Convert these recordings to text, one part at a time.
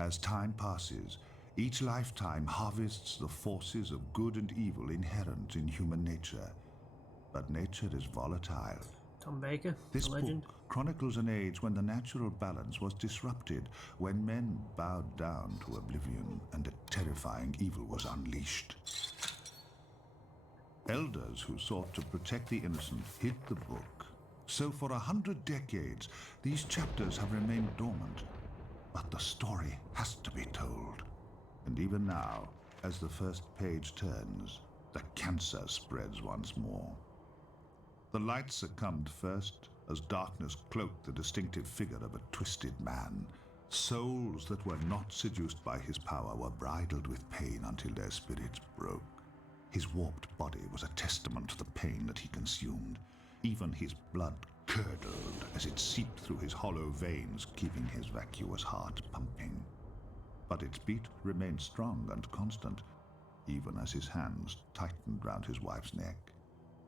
As time passes, each lifetime harvests the forces of good and evil inherent in human nature. But nature is volatile. Tom Baker, This the legend. book chronicles an age when the natural balance was disrupted, when men bowed down to oblivion and a terrifying evil was unleashed. Elders who sought to protect the innocent hid the book. So for 100 decades, these chapters have remained dormant. But the story has to be told. And even now, as the first page turns, the cancer spreads once more. The light succumbed first, as darkness cloaked the distinctive figure of a twisted man. Souls that were not seduced by his power were bridled with pain until their spirits broke. His warped body was a testament to the pain that he consumed. Even his blood curdled as it seeped through his hollow veins, keeping his vacuous heart pumping. But its beat remained strong and constant, even as his hands tightened round his wife's neck.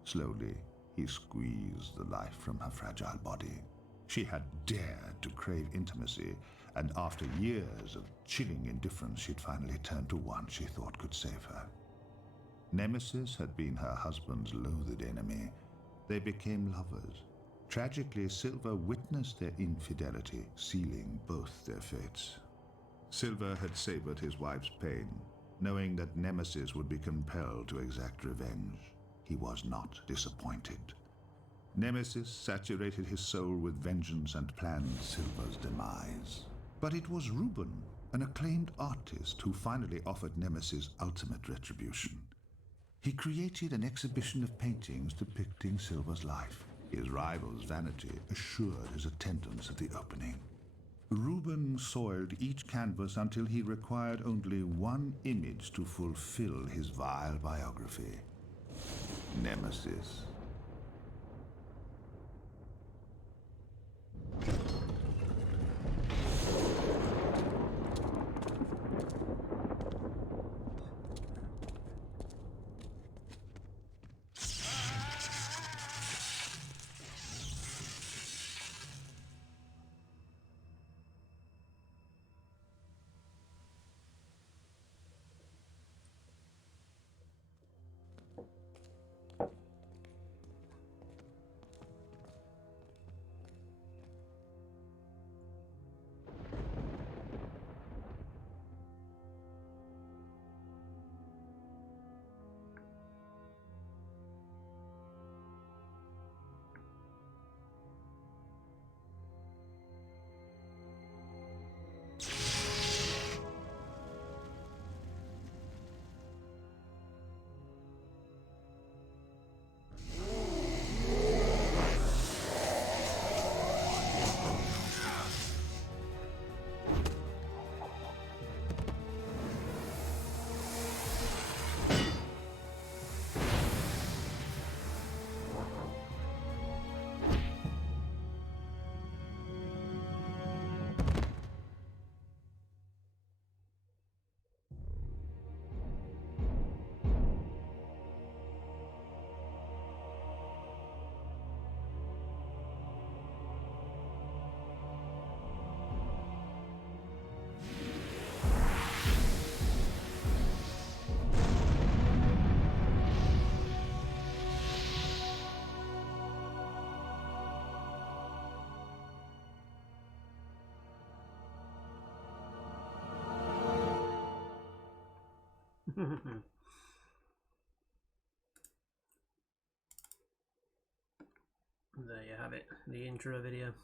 Slowly, he squeezed the life from her fragile body. She had dared to crave intimacy, and after years of chilling indifference, she'd finally turned to one she thought could save her. Nemesis had been her husband's loathed enemy. They became lovers. Tragically, Silver witnessed their infidelity, sealing both their fates. Silver had savored his wife's pain, knowing that Nemesis would be compelled to exact revenge. He was not disappointed. Nemesis saturated his soul with vengeance and planned Silver's demise. But it was Reuben, an acclaimed artist, who finally offered Nemesis ultimate retribution. He created an exhibition of paintings depicting Silver's life. His rival's vanity assured his attendance at the opening. Reuben soiled each canvas until he required only one image to fulfill his vile biography. Nemesis. There you have it, the intro video.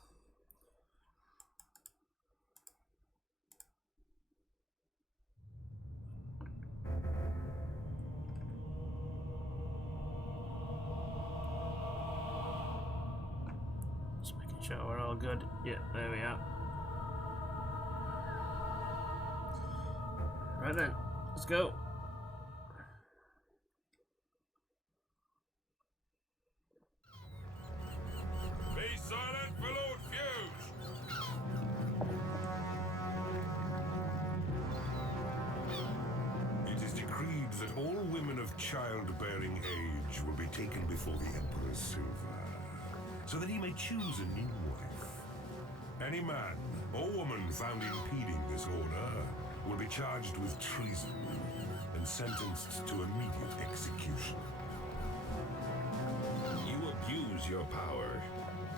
Just making sure we're all good. Yeah, there we are. Right then, let's go. Be silent for Lord Fuge! It is decreed that all women of childbearing age will be taken before the Emperor's silver, so that he may choose a new wife. Any man or woman found impeding this order will be charged with treason and sentenced to immediate execution. You abuse your power.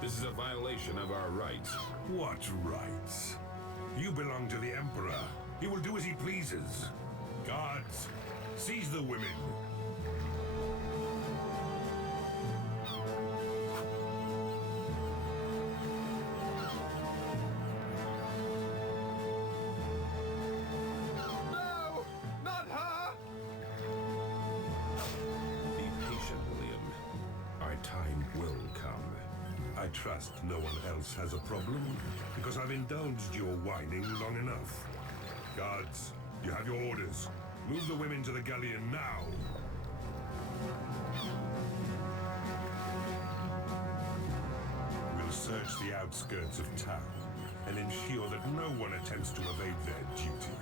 This is a violation of our rights. What rights? You belong to the Emperor. He will do as he pleases. Guards, seize the women. No! Not her! Be patient, William. Our time will come. I trust no one else has a problem, because I've indulged your whining long enough. Guards, you have your orders. Move the women to the galleon now. We'll search the outskirts of town and ensure that no one attempts to evade their duty.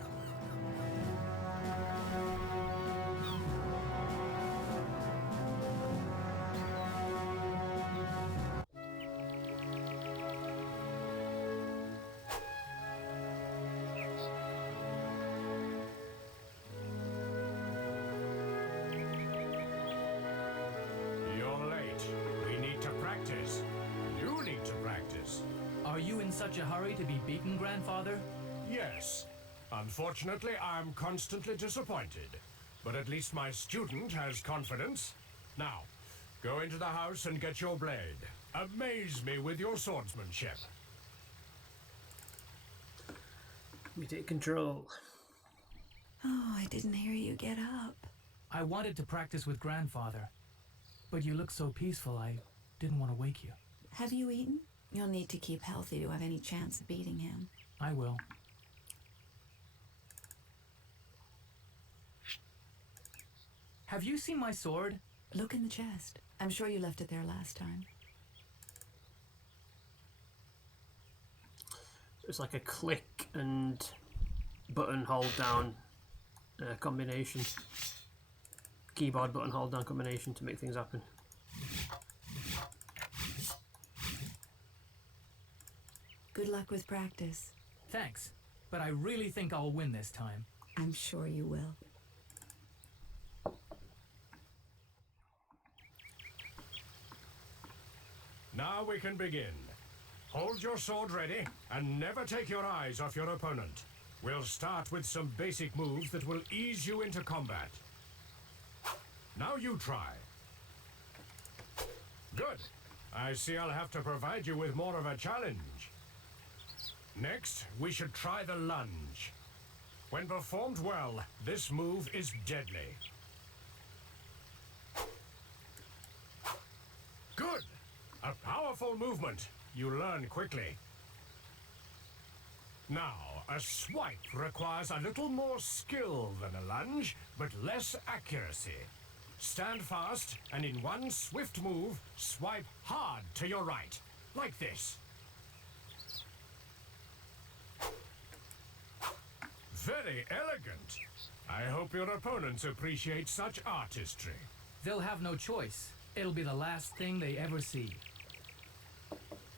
Are you in such a hurry to be beaten, Grandfather? Yes. Unfortunately, I'm constantly disappointed. But at least my student has confidence. Now, go into the house and get your blade. Amaze me with your swordsmanship. We take control. Oh, I didn't hear you get up. I wanted to practice with Grandfather, but you look so peaceful, I didn't want to wake you. Have you eaten? You'll need to keep healthy to have any chance of beating him. I will. Have you seen my sword? Look in the chest. I'm sure you left it there last time. It's like a click and button hold down combination. Keyboard button hold down combination to make things happen. Good luck with practice. Thanks, but I really think I'll win this time. I'm sure you will. Now we can begin. Hold your sword ready and never take your eyes off your opponent. We'll start with some basic moves that will ease you into combat. Now you try. Good. I see I'll have to provide you with more of a challenge. Next, we should try the lunge. When performed well, this move is deadly. Good! A powerful movement. You learn quickly. Now, a swipe requires a little more skill than a lunge, but less accuracy. Stand fast, and in one swift move, swipe hard to your right, like this. Very elegant. I hope your opponents appreciate such artistry. They'll have no choice. It'll be the last thing they ever see.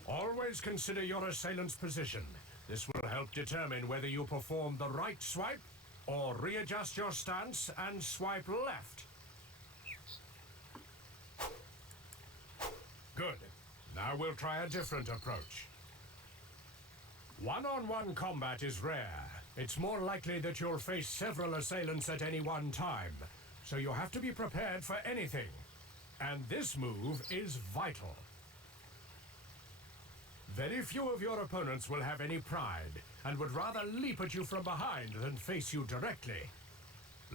Always consider your assailant's position. This will help determine whether you perform the right swipe or readjust your stance and swipe left. Good. Now we'll try a different approach. One-on-one combat is rare. It's more likely that you'll face several assailants at any one time, so you have to be prepared for anything. And this move is vital. Very few of your opponents will have any pride and would rather leap at you from behind than face you directly.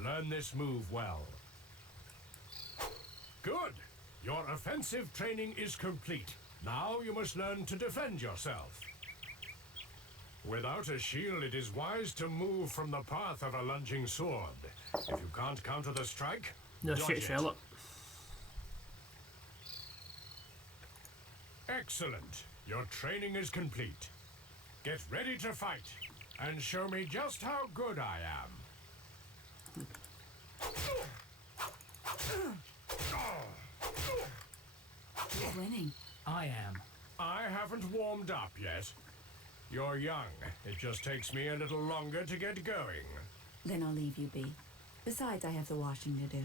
Learn this move well. Good! Your offensive training is complete. Now you must learn to defend yourself. Without a shield, it is wise to move from the path of a lunging sword. If you can't counter the strike, No dodge shit, it. Sherlock. Excellent. Your training is complete. Get ready to fight, and show me just how good I am. Who's winning? I am. I haven't warmed up yet. You're young. It just takes me a little longer to get going. Then I'll leave you be. Besides, I have the washing to do.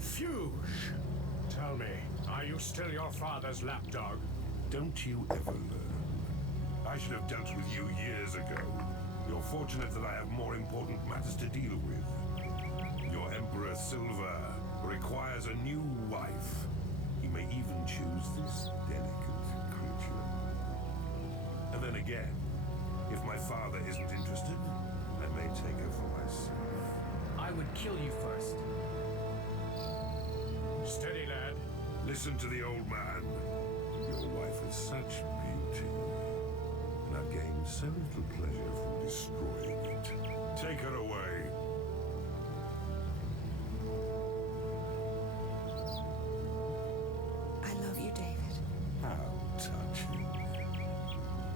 Fuge! Tell me, are you still your father's lapdog? Don't you ever learn? I should have dealt with you years ago. You're fortunate that I have more important matters to deal with. Your Emperor Silver requires a new wife. He may even choose this delicate creature. And then again, if my father isn't interested, I may take her for myself. I would kill you first. Steady, lad. Listen to the old man. Your wife is such beauty, and I've gained so little pleasure from destroying it. Take her away. I love you, David. How touching.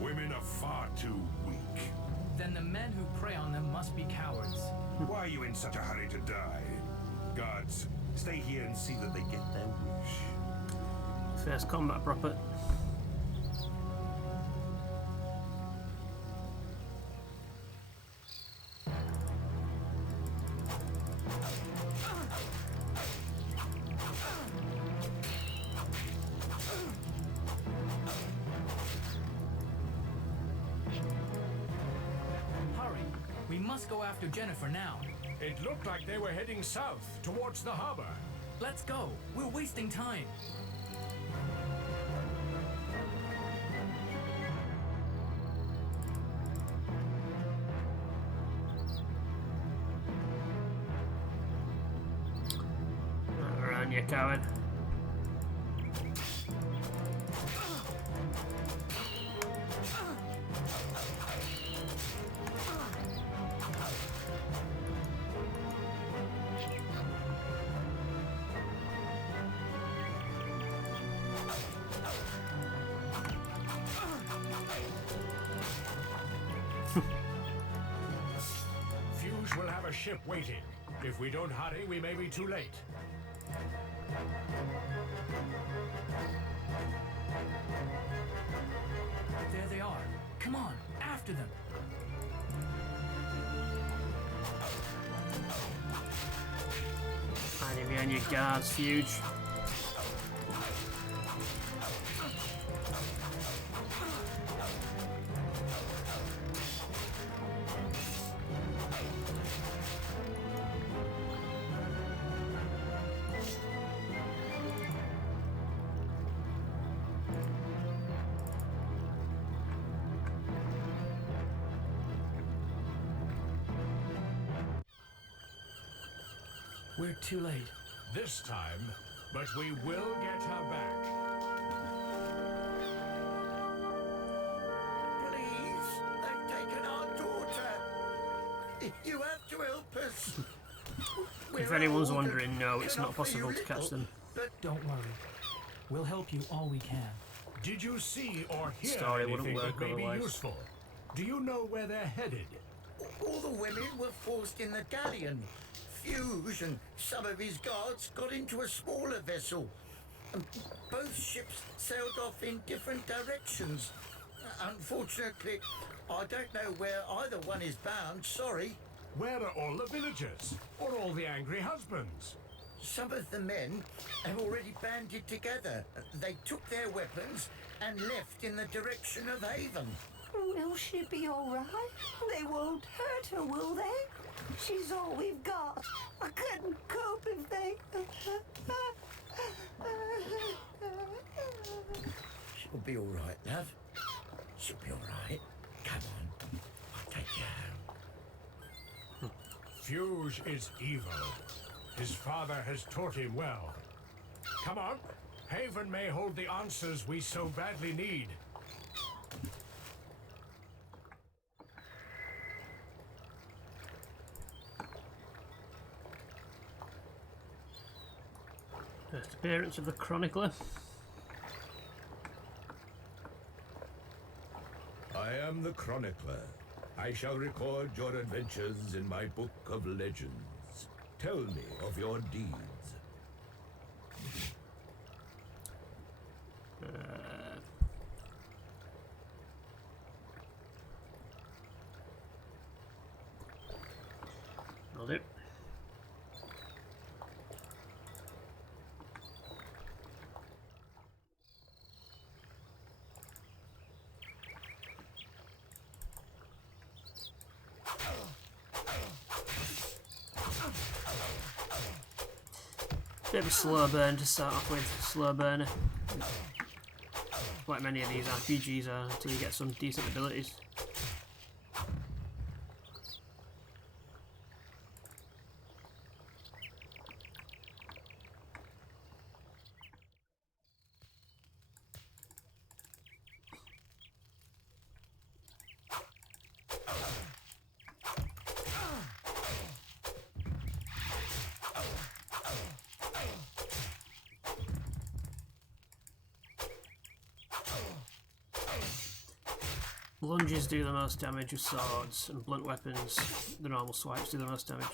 Women are far too weak. Then the men who prey on them must be cowards. Why are you in such a hurry to die? Guards, stay here and see that they get their wish. First combat proper. Hurry. We must go after Jennifer now. It looked like they were heading south, towards the harbor. Let's go. We're wasting time. Run, you coward. Fuge will have a ship waiting. If we don't hurry, we may be too late. There they are. Come on, after them. Hiding behind your guards, Fuge. We're too late. This time, but we will get her back. Please, they've taken our daughter. You have to help us. If anyone's wondering, no, it's not possible to catch them. But Don't worry. We'll help you all we can. Did you see or hear Story wouldn't anything work that may be otherwise. useful? Do you know where they're headed? all the women were forced in the galleon. Fuge and some of his guards got into a smaller vessel. And both ships sailed off in different directions. Unfortunately, I don't know where either one is bound, sorry. Where are all the villagers? Or all the angry husbands? Some of the men have already banded together. They took their weapons and left in the direction of Haven. Will she be all right? They won't hurt her, will they? She's all we've got. I couldn't cope if they... She'll be all right, love. She'll be all right. Come on, I'll take you home. Fuge is evil. His father has taught him well. Come on. Haven may hold the answers we so badly need. First appearance of the Chronicler. I am the Chronicler. I shall record your adventures in my book of legends. Tell me of your deeds. I'll do. Bit of a slow burn to start off with, slow burner. Like many of these RPGs are, until you get some decent abilities. Lunges do the most damage with swords, and blunt weapons, the normal swipes, do the most damage.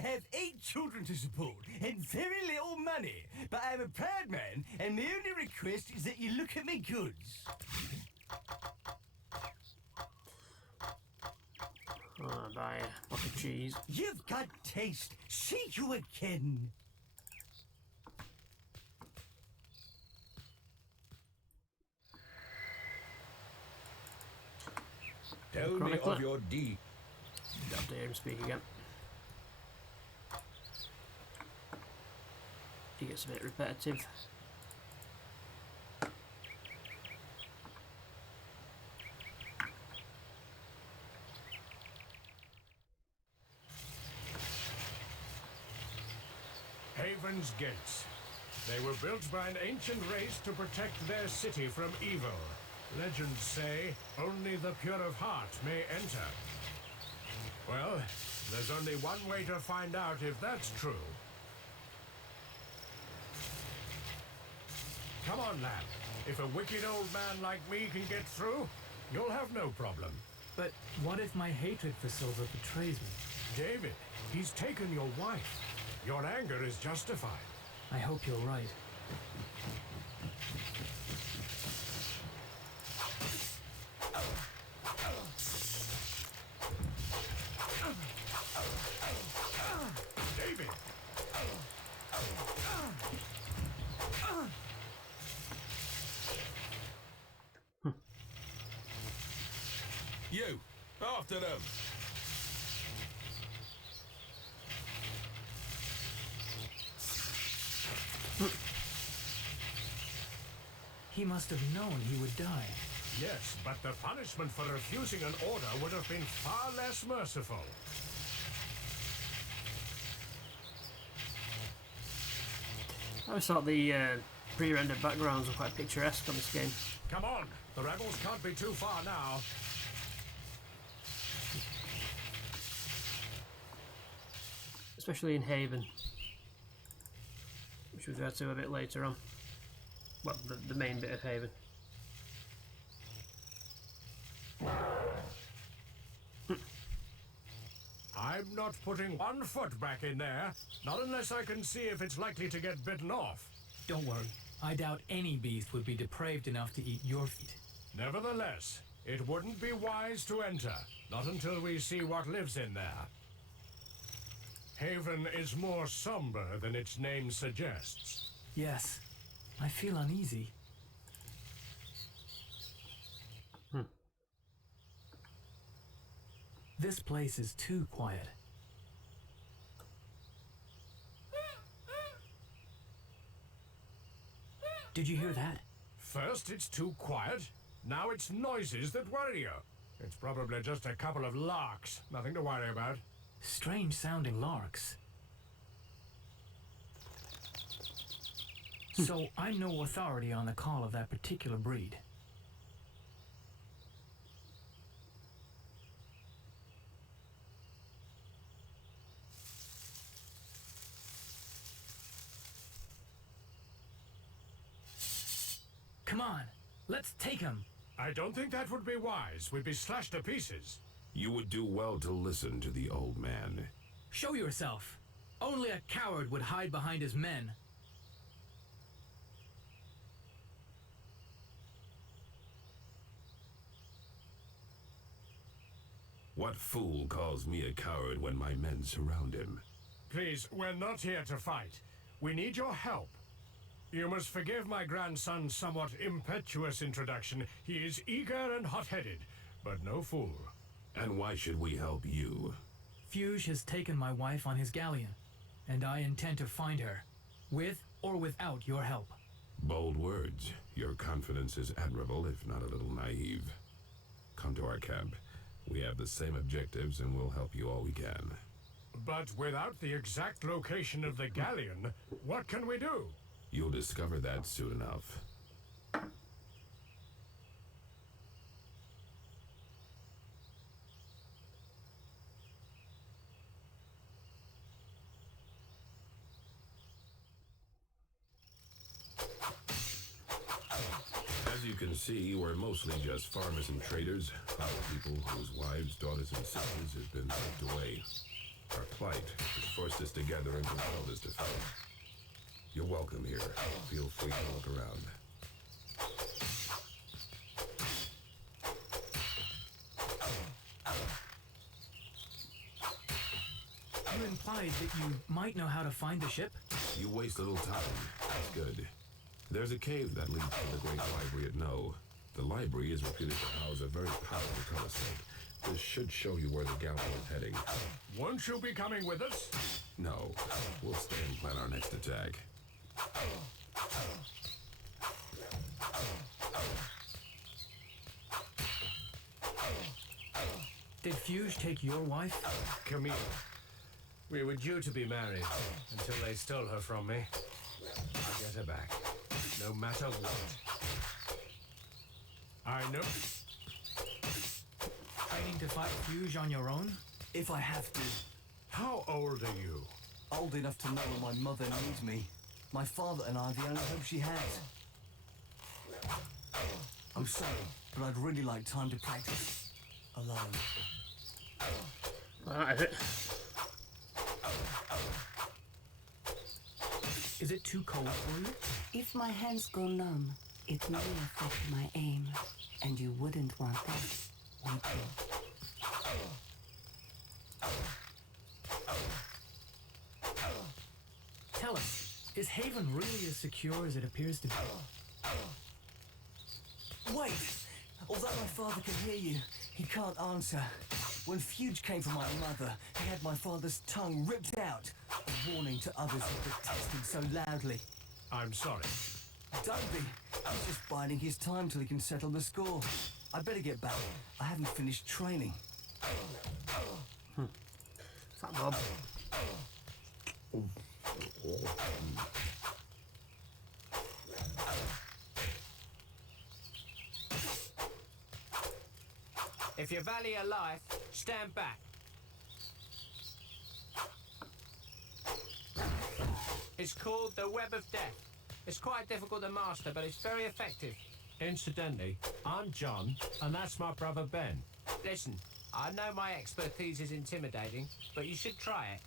have 8 children to support and very little money, but I'm a proud man, and my only request is that you look at me goods. Buy a block of cheese. You've got taste. See you again. Tell me Chronicler. of your deed. Have to hear him speak again. He gets a bit repetitive. Haven's gates. They were built by an ancient race to protect their city from evil. Legends say only the pure of heart may enter. Well, there's only one way to find out if that's true. Come on, lad. If a wicked old man like me can get through, you'll have no problem. But what if my hatred for Silver betrays me? David, he's taken your wife. Your anger is justified. I hope you're right. David! You, after them. He must have known he would die. Yes, but the punishment for refusing an order would have been far less merciful. I always thought the pre-rendered backgrounds were quite picturesque on this game. Come on, the rebels can't be too far now. Especially in Haven, which we'll go to a bit later on. Well, the main bit of Haven. I'm not putting one foot back in there, not unless I can see if it's likely to get bitten off. Don't worry. I doubt any beast would be depraved enough to eat your feet. Nevertheless, it wouldn't be wise to enter, not until we see what lives in there. Haven is more somber than its name suggests. Yes. I feel uneasy. This place is too quiet. Did you hear that? First it's too quiet, now it's noises that worry you. It's probably just a couple of larks, nothing to worry about. Strange sounding larks. So I'm no authority on the call of that particular breed. Come on, let's take him. I don't think that would be wise. We'd be slashed to pieces. You would do well to listen to the old man. Show yourself. Only a coward would hide behind his men. What fool calls me a coward when my men surround him? Please, we're not here to fight. We need your help. You must forgive my grandson's somewhat impetuous introduction. He is eager and hot-headed, but no fool. And why should we help you? Fuge has taken my wife on his galleon, and I intend to find her, with or without your help. Bold words. Your confidence is admirable, if not a little naive. Come to our camp. We have the same objectives, and we'll help you all we can. But without the exact location of the galleon, what can we do? You'll discover that soon enough. As you can see, we're mostly just farmers and traders, our people whose wives, daughters, and sisters have been sent away. Our plight has forced us together and compelled us to fight. You're welcome here. Feel free to look around. You implied that you might know how to find the ship? You waste little time. That's good. There's a cave that leads to the great library at No. The library is reputed to house a very powerful telescope. This should show you where the galleon is heading. Won't you be coming with us? No. We'll stay and plan our next attack. Did Fuge take your wife? Camille. We were due to be married until they stole her from me. I'll get her back, no matter what. I know. Training to fight Fuge on your own? If I have to. How old are you? Old enough to know when my mother needs me. My father and I are the only hope she has. I'm sorry, but I'd really like time to practice. Alone. That is it. Is it too cold for you? If my hands go numb, it may affect my aim. And you wouldn't want that, would you? Tell us, is Haven really as secure as it appears to be? Wait! Although my father can hear you, he can't answer. When Fuge came for my mother, he had my father's tongue ripped out. A warning to others who protest him so loudly. I'm sorry. Don't be. He's just biding his time till he can settle the score. I better get back. I haven't finished training. Fat Bob. If you value your life, stand back. It's called the Web of Death. It's quite difficult to master, but it's very effective. Incidentally, I'm John, and that's my brother Ben. Listen, I know my expertise is intimidating, but you should try it.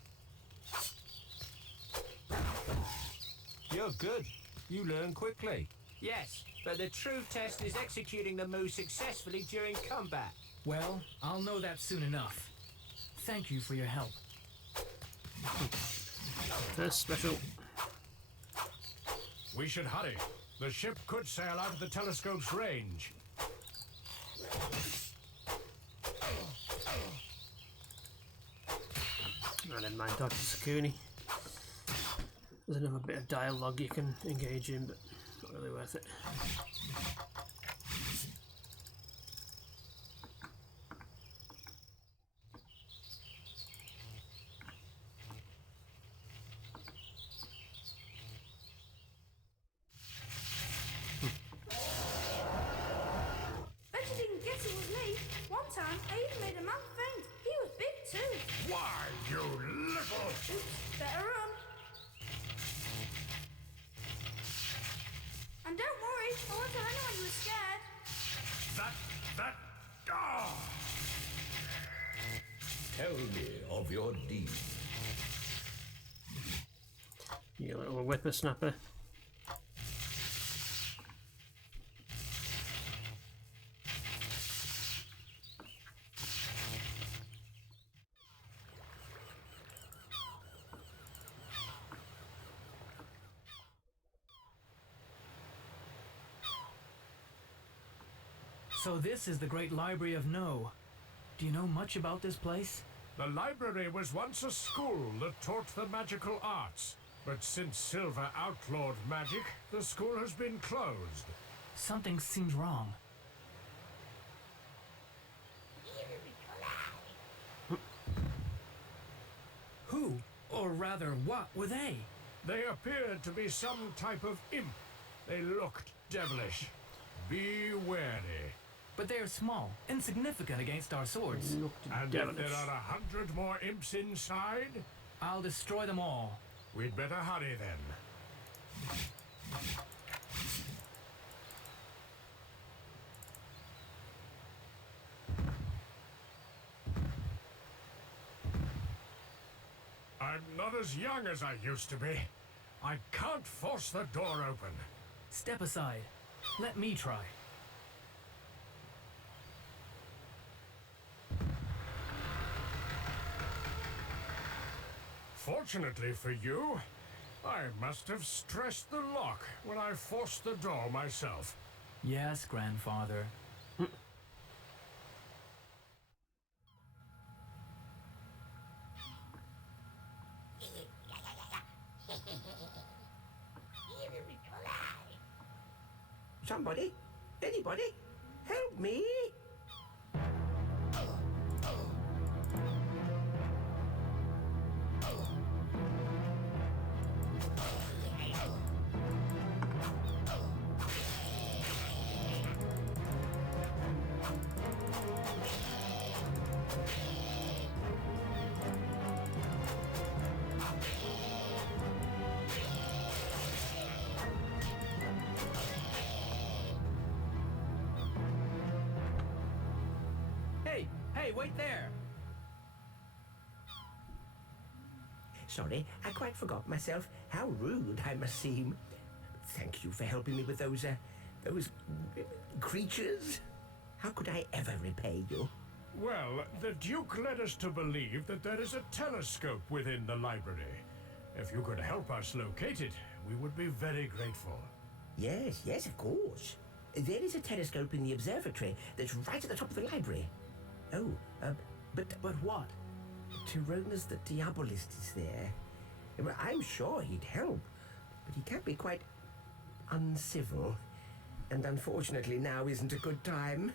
You're good. You learn quickly. Yes, but the true test is executing the move successfully during combat. Well, I'll know that soon enough. Thank you for your help. First special. We should hurry. The ship could sail out of the telescope's range. I didn't mind talking to Sakuni. There's another bit of dialogue you can engage in, but not really worth it. Bet you didn't guess it was me. One time, I even made a man faint. He was big too. Why, you little... Oops, better run. And don't worry, I won't tell anyone you were scared. That... Ah! Tell me of your deed. You little whippersnapper. So this is the Great Library of No. Do you know much about this place? The library was once a school that taught the magical arts. But since Silver outlawed magic, the school has been closed. Something seems wrong. Who, or rather what, were they? They appeared to be some type of imp. They looked devilish. Be wary. But they are small, insignificant against our swords. And if there are 100 more imps inside, I'll destroy them all. we'd better hurry then. not as young as I used to be. I can't force the door open. Step aside. Let me try. Fortunately for you, I must have stressed the lock when I forced the door myself. Yes, grandfather. Somebody? Anybody? Help me! Hey, wait there! Sorry, I quite forgot myself. How rude I must seem. Thank you for helping me with those creatures. How could I ever repay you? Well, the Duke led us to believe that there is a telescope within the library. If you could help us locate it, we would be very grateful. Yes, of course. There is a telescope in the observatory that's right at the top of the library. Oh, but what? Tyronas the Diabolist is there. Well, I'm sure he'd help, but he can be quite uncivil. And unfortunately now isn't a good time.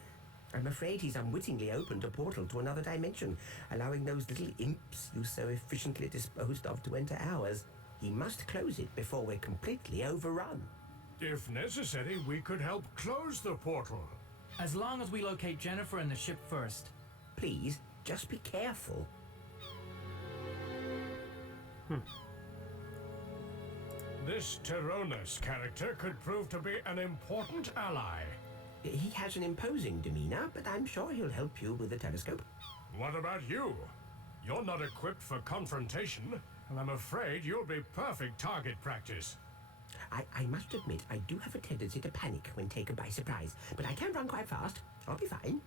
I'm afraid he's unwittingly opened a portal to another dimension, allowing those little imps you so efficiently disposed of to enter ours. He must close it before we're completely overrun. If necessary, we could help close the portal. As long as we locate Jennifer and the ship first. Please, just be careful. This Tyronas character could prove to be an important ally. He has an imposing demeanor, but I'm sure he'll help you with the telescope. What about you? You're not equipped for confrontation, and I'm afraid you'll be perfect target practice. I must admit, I do have a tendency to panic when taken by surprise, but I can run quite fast. I'll be fine.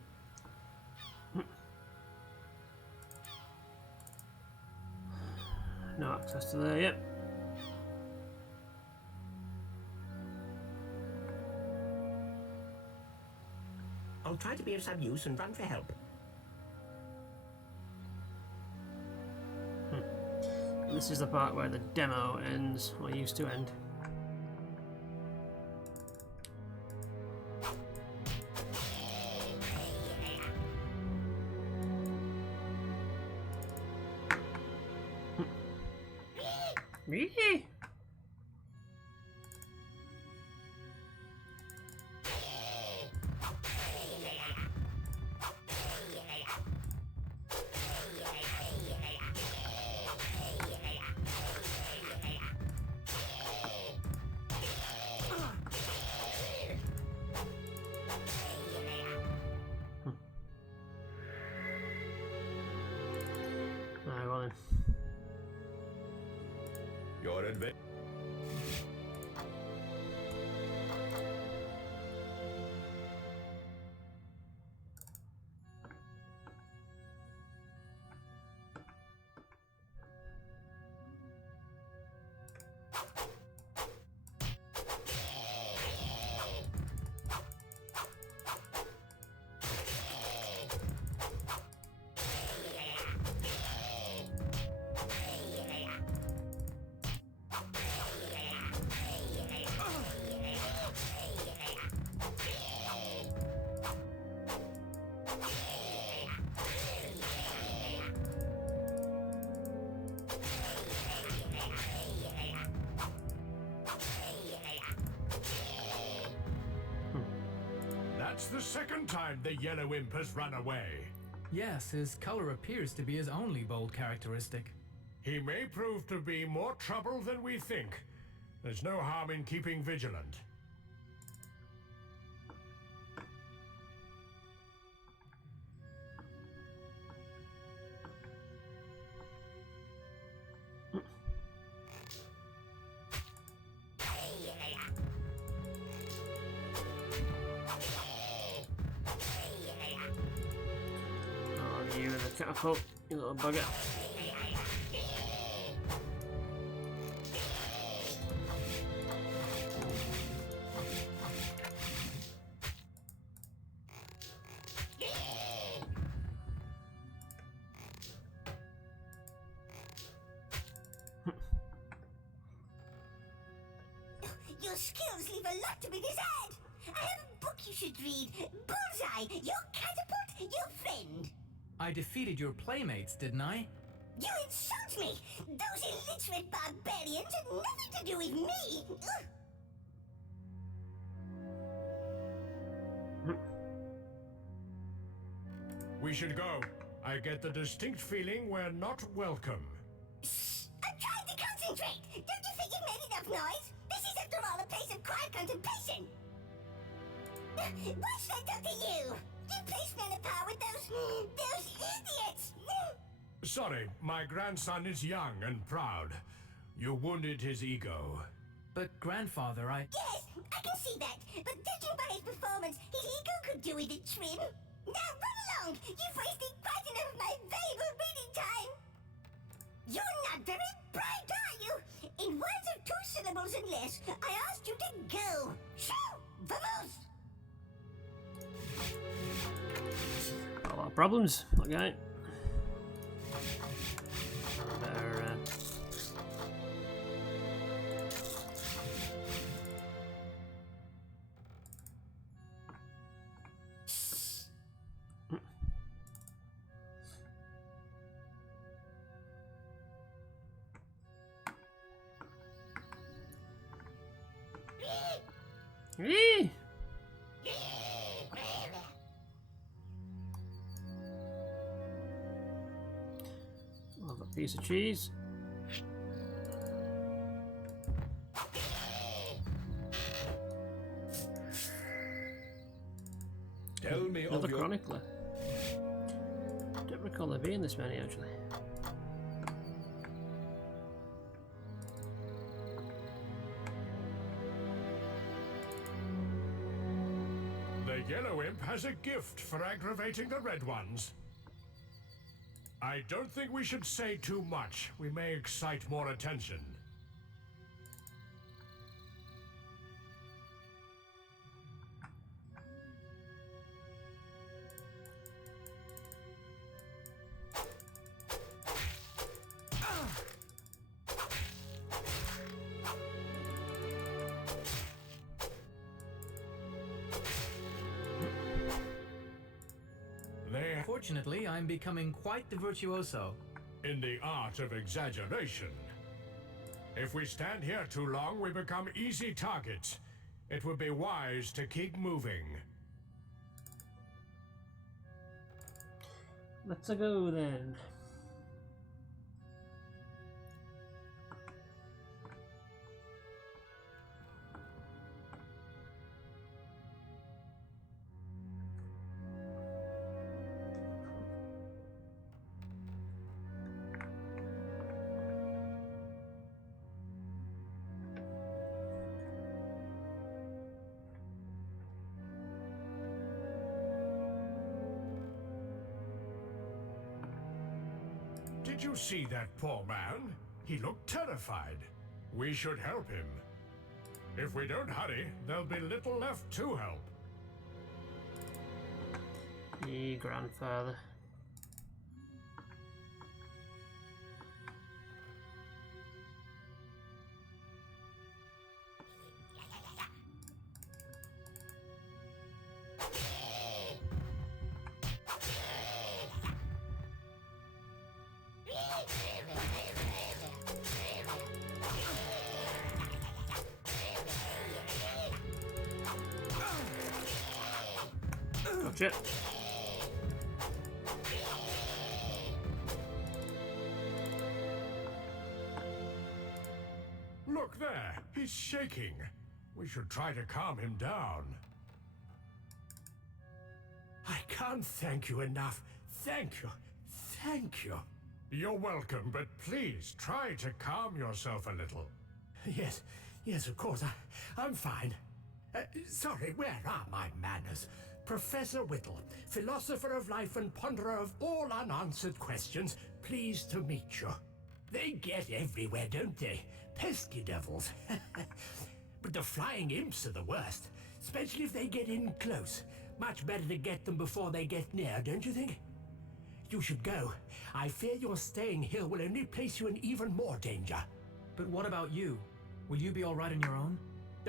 No access to there yet. I'll try to be of some use and run for help. This is the part where the demo ends, or used to end. Really? Alright, well then. Your adventure. That's the second time the yellow imp has run away. Yes, his color appears to be his only bold characteristic. He may prove to be more trouble than we think. There's no harm in keeping vigilant. catapult, you little bugger. Your skills leave a lot to be desired. I have a book you should read. Bullseye, your catapult, your friend. I defeated your playmates, didn't I? You insult me! Those illiterate barbarians had nothing to do with me! Ugh. We should go. I get the distinct feeling we're not welcome. Shh! I'm trying to concentrate! Don't you think you've made enough noise? This is, after all, a place of quiet contemplation! What's that done to you? You placed me on a par with those idiots! Sorry, my grandson is young and proud. You wounded his ego. But grandfather, Yes, I can see that. But judging by his performance, his ego could do with a trim. Now run along! You've wasted quite enough of my valuable reading time! You're not very bright, are you? In words of 2 syllables and less, I asked you to go. So, vamos! Got a lot of problems. Okay. Better, Love a piece of cheese. Tell me Another of your... chronicler. Don't recall there being this many actually. The yellow imp has a gift for aggravating the red ones. I don't think we should say too much. We may excite more attention. Fortunately, I'm becoming quite the virtuoso. In the art of exaggeration. If we stand here too long, we become easy targets. It would be wise to keep moving. Let's go then. Did you see that poor man? He looked terrified. We should help him. If we don't hurry, there'll be little left to help. Ye grandfather. Gotcha. Look there, he's shaking. We should try to calm him down. I can't thank you enough. Thank you. Thank you. You're welcome, but please try to calm yourself a little. Yes, of course. I'm fine. Sorry, where are my manners? Professor Whittle, philosopher of life and ponderer of all unanswered questions, pleased to meet you. They get everywhere, don't they? Pesky devils. But the flying imps are the worst, especially if they get in close. Much better to get them before they get near, don't you think? You should go. I fear your staying here will only place you in even more danger. But what about you? Will you be all right on your own?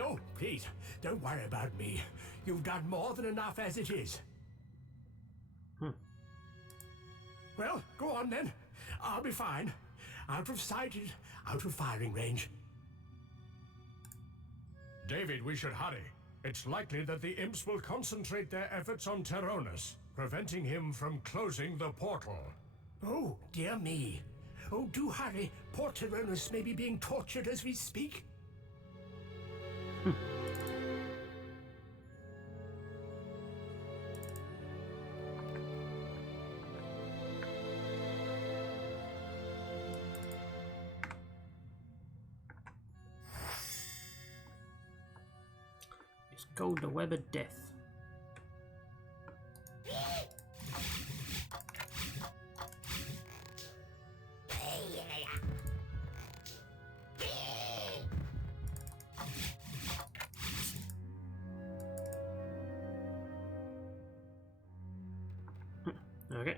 Oh, please, don't worry about me. You've done more than enough as it is. Well, go on then. I'll be fine. Out of sight and out of firing range. David, we should hurry. It's likely that the imps will concentrate their efforts on Teronus, preventing him from closing the portal. Oh, dear me. Oh, do hurry. Poor Teronus may be being tortured as we speak. It's called the Web of Death. Okay.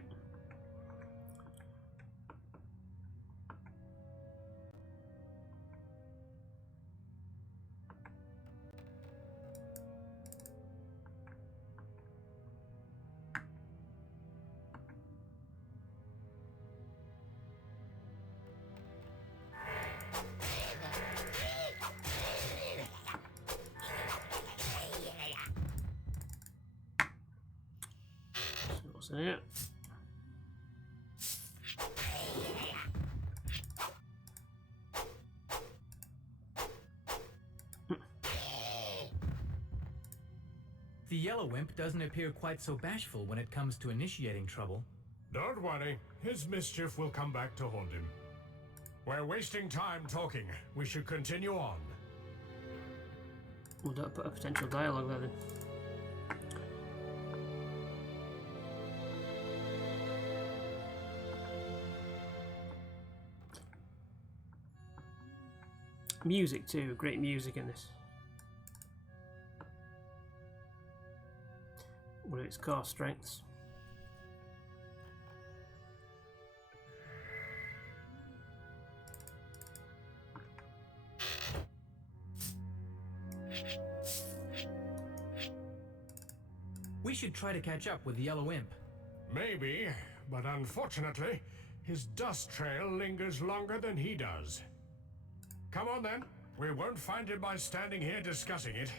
What's in it? The yellow imp doesn't appear quite so bashful when it comes to initiating trouble. Don't worry. His mischief will come back to haunt him. We're wasting time talking. We should continue on. We'll put a potential dialogue there then. Music too, great music in this. One of its core strengths. We should try to catch up with the yellow imp. Maybe, but unfortunately, his dust trail lingers longer than he does. Come on then. We won't find him by standing here discussing it.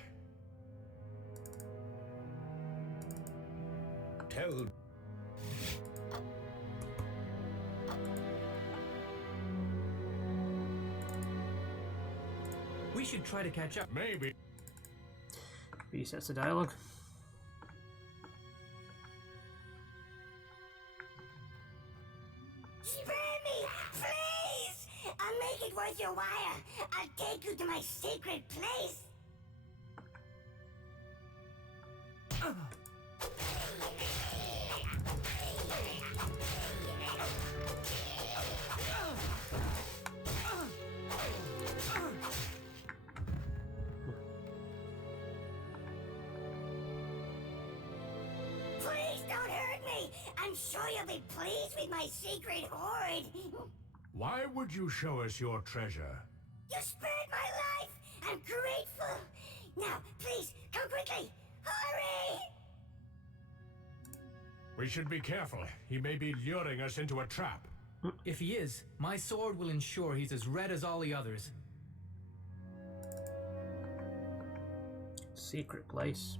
Tell. We should try to catch up. Maybe. Resets the dialogue. Spare me, please! I'll make it worth your while. I'll take you to my sacred place. Please don't hurt me. I'm sure you'll be pleased with my secret hoard. Why would you show us your treasure? You spared my life. I'm grateful. Now, please, come quickly. Hurry! We should be careful. He may be luring us into a trap. If he is, my sword will ensure he's as red as all the others. Secret place.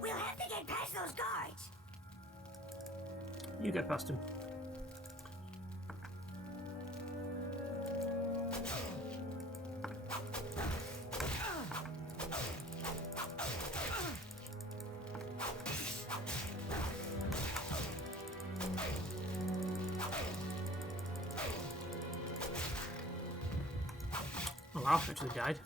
We'll have to get past those guards. You get past him. Oh, Alf actually died.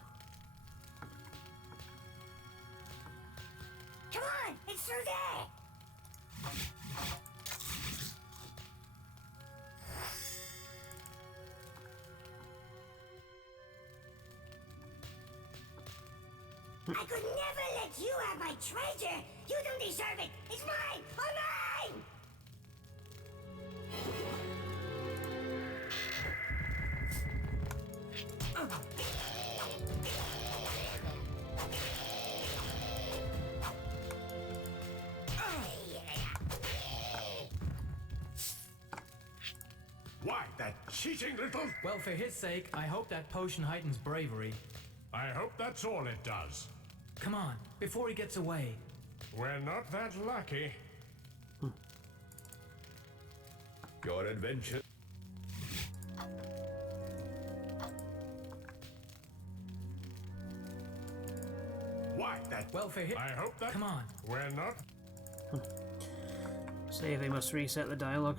I could never let you have my treasure! You don't deserve it! It's mine! All mine! Why, that cheating little... Well, for his sake, I hope that potion heightens bravery. I hope that's all it does. Come on, before he gets away. We're not that lucky. Your adventure. Why, that... Well, for his... I hope that... Come on. We're not... Save, I must reset the dialogue.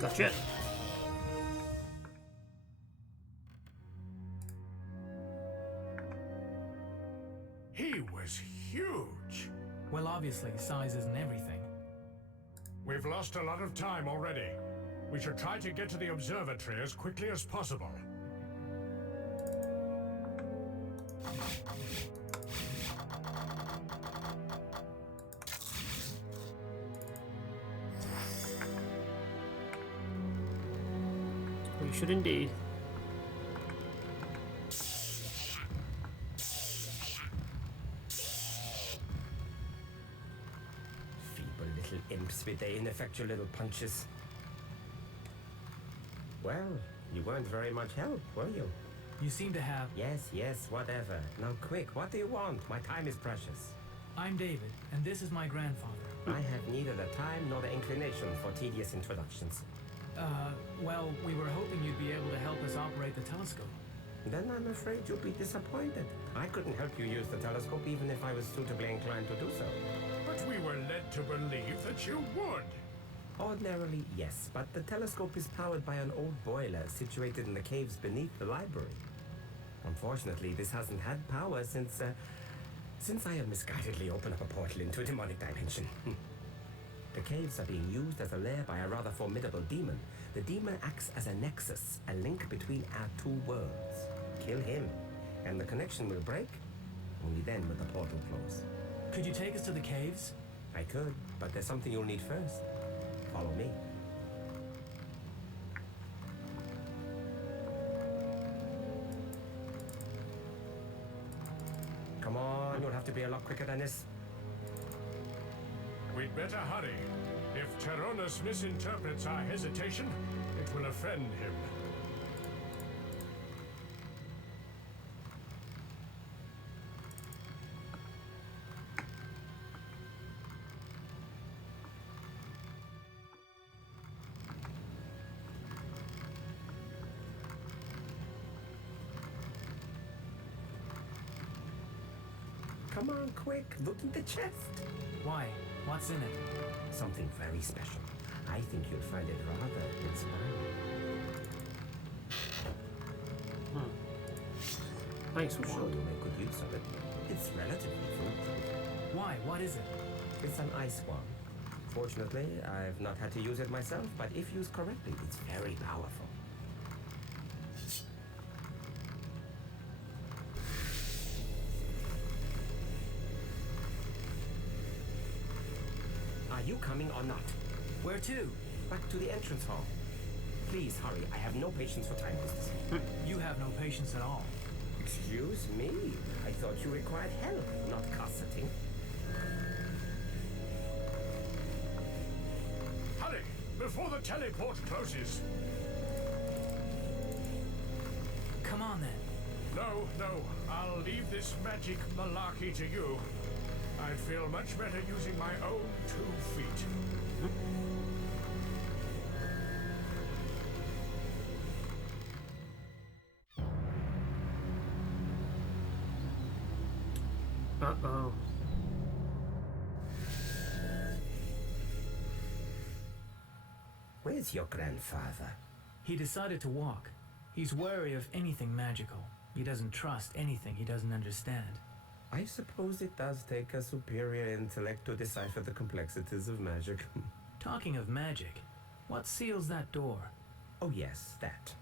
Gotcha. He was huge. Well, obviously, size isn't everything. We've lost a lot of time already. We should try to get to the observatory as quickly as possible. We should indeed. Feeble little imps with their ineffectual little punches. Well, you weren't very much help, were you? You seem to have... Yes, whatever. Now quick, what do you want? My time is precious. I'm David, and this is my grandfather. I have neither the time nor the inclination for tedious introductions. Well, we were hoping you'd be able to help us operate the telescope. Then I'm afraid you'll be disappointed. I couldn't help you use the telescope even if I was suitably inclined to do so. But we were led to believe that you would. Ordinarily, yes, but the telescope is powered by an old boiler situated in the caves beneath the library. Unfortunately, this hasn't had power since I have misguidedly opened up a portal into a demonic dimension. The caves are being used as a lair by a rather formidable demon. The demon acts as a nexus, a link between our two worlds. Kill him, and the connection will break. Only then will the portal close. Could you take us to the caves? I could, but there's something you'll need first. Follow me. Come on, you'll have to be a lot quicker than this. We'd better hurry. If Tyrannus misinterprets our hesitation, it will offend him. Come on, quick, look in the chest. Why? What's in it? Something very special. I think you'll find it rather inspiring. Thanks for I'm sure showing. you'll make good use of it. It's relatively foolproof. Why? What is it? It's an ice wand. Fortunately, I've not had to use it myself, but if used correctly, it's very powerful. Are you coming or not? Where to? Back to the entrance hall. Please hurry. I have no patience for time wasters. You have no patience at all. Excuse me. I thought you required help, not cosseting. Hurry, before the teleport closes. Come on then. No, I'll leave this magic malarkey to you. I'd feel much better using my own 2 feet. Uh-oh. Where's your grandfather? He decided to walk. He's wary of anything magical. He doesn't trust anything he doesn't understand. I suppose it does take a superior intellect to decipher the complexities of magic. Talking of magic, what seals that door? Oh yes, that.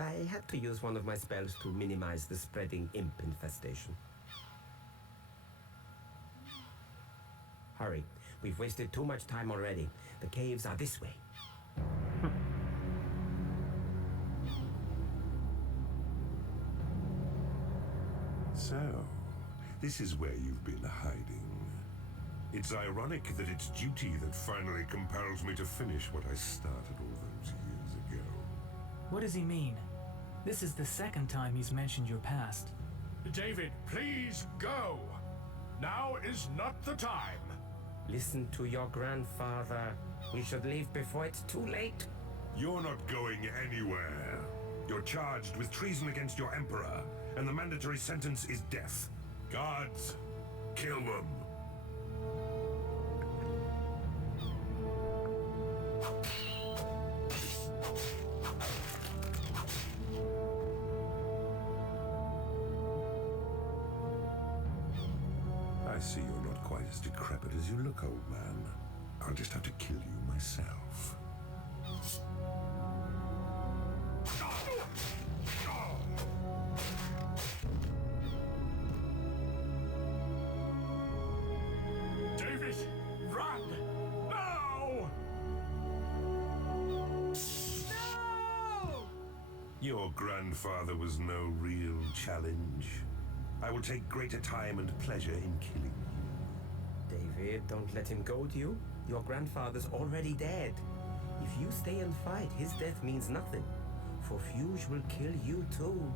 I had to use one of my spells to minimize the spreading imp infestation. Hurry, we've wasted too much time already. The caves are this way. So, this is where you've been hiding. It's ironic that it's duty that finally compels me to finish what I started all those years ago. What does he mean? This is the second time he's mentioned your past. David, please go! Now is not the time. Listen to your grandfather. We should leave before it's too late. You're not going anywhere. You're charged with treason against your emperor, and the mandatory sentence is death. Guards, kill them. I see you're not quite as decrepit as you look, old man. I'll just have to kill you myself. David, run! Now! No! Your grandfather was no real challenge. I will take greater time and pleasure in killing you. David, don't let him goad you. Your grandfather's already dead. If you stay and fight, his death means nothing. For Fuge will kill you too.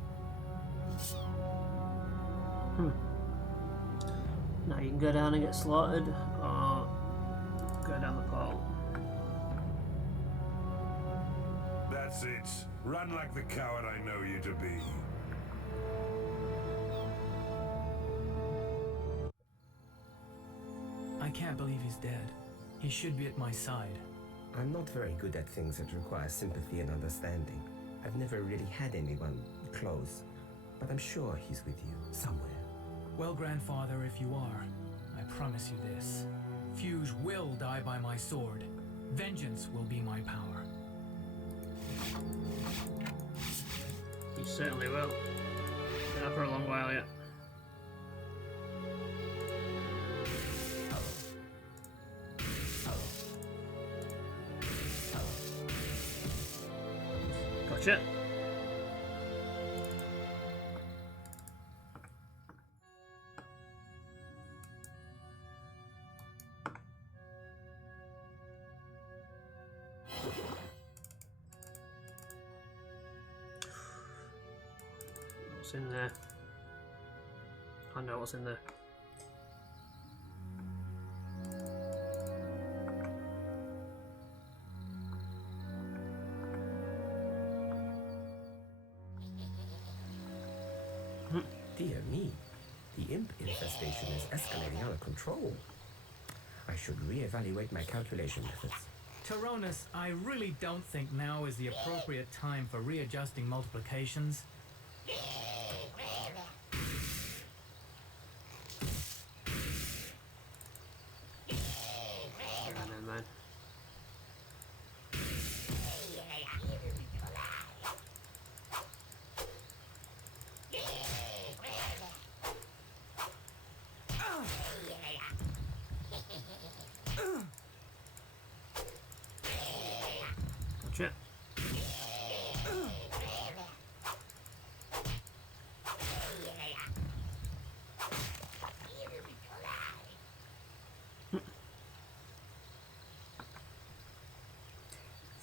Now you can go down and get slaughtered, or go down the portal. That's it. Run like the coward I know you to be. I can't believe he's dead. He should be at my side. I'm not very good at things that require sympathy and understanding. I've never really had anyone close, but I'm sure he's with you somewhere. Well, grandfather, if you are, I promise you this. Fuge will die by my sword. Vengeance will be my power. You certainly will. Been up for a long while yet. Gotcha. What's in there? I know what's in there. Dear me, the imp infestation is escalating out of control. I should reevaluate my calculation methods. Tyrannus, I really don't think now is the appropriate time for readjusting multiplications. Man. Gotcha.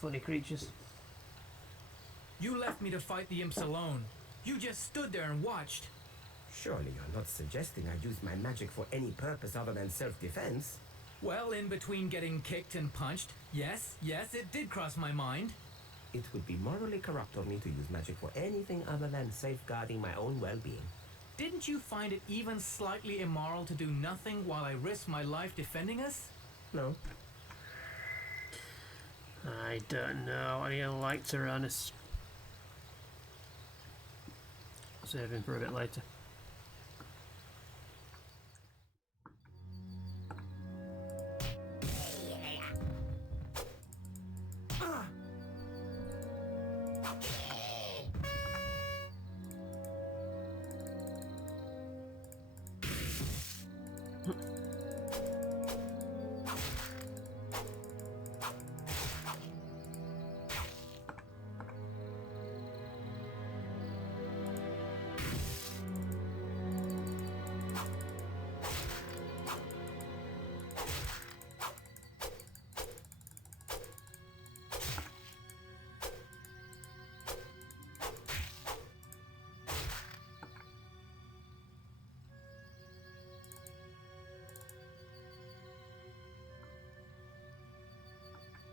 Funny creatures. You left me to fight the imps alone. You just stood there and watched. Surely you're not suggesting I use my magic for any purpose other than self-defense? Well, in between getting kicked and punched, yes, it did cross my mind. It would be morally corrupt of me to use magic for anything other than safeguarding my own well-being. Didn't you find it even slightly immoral to do nothing while I risk my life defending us? No. I don't know. I like Tyrannus. Save him for a bit later.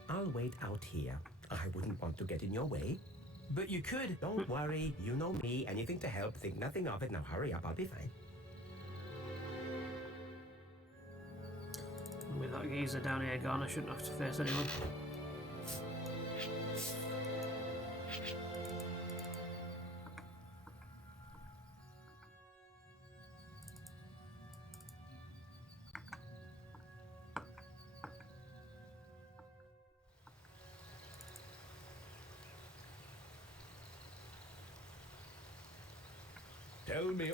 I'll wait out here. I wouldn't want to get in your way. But you could. Don't worry, you know me. Anything to help, think nothing of it. Now hurry up, I'll be fine. With that geezer down here gone, I shouldn't have to face anyone. Tell me.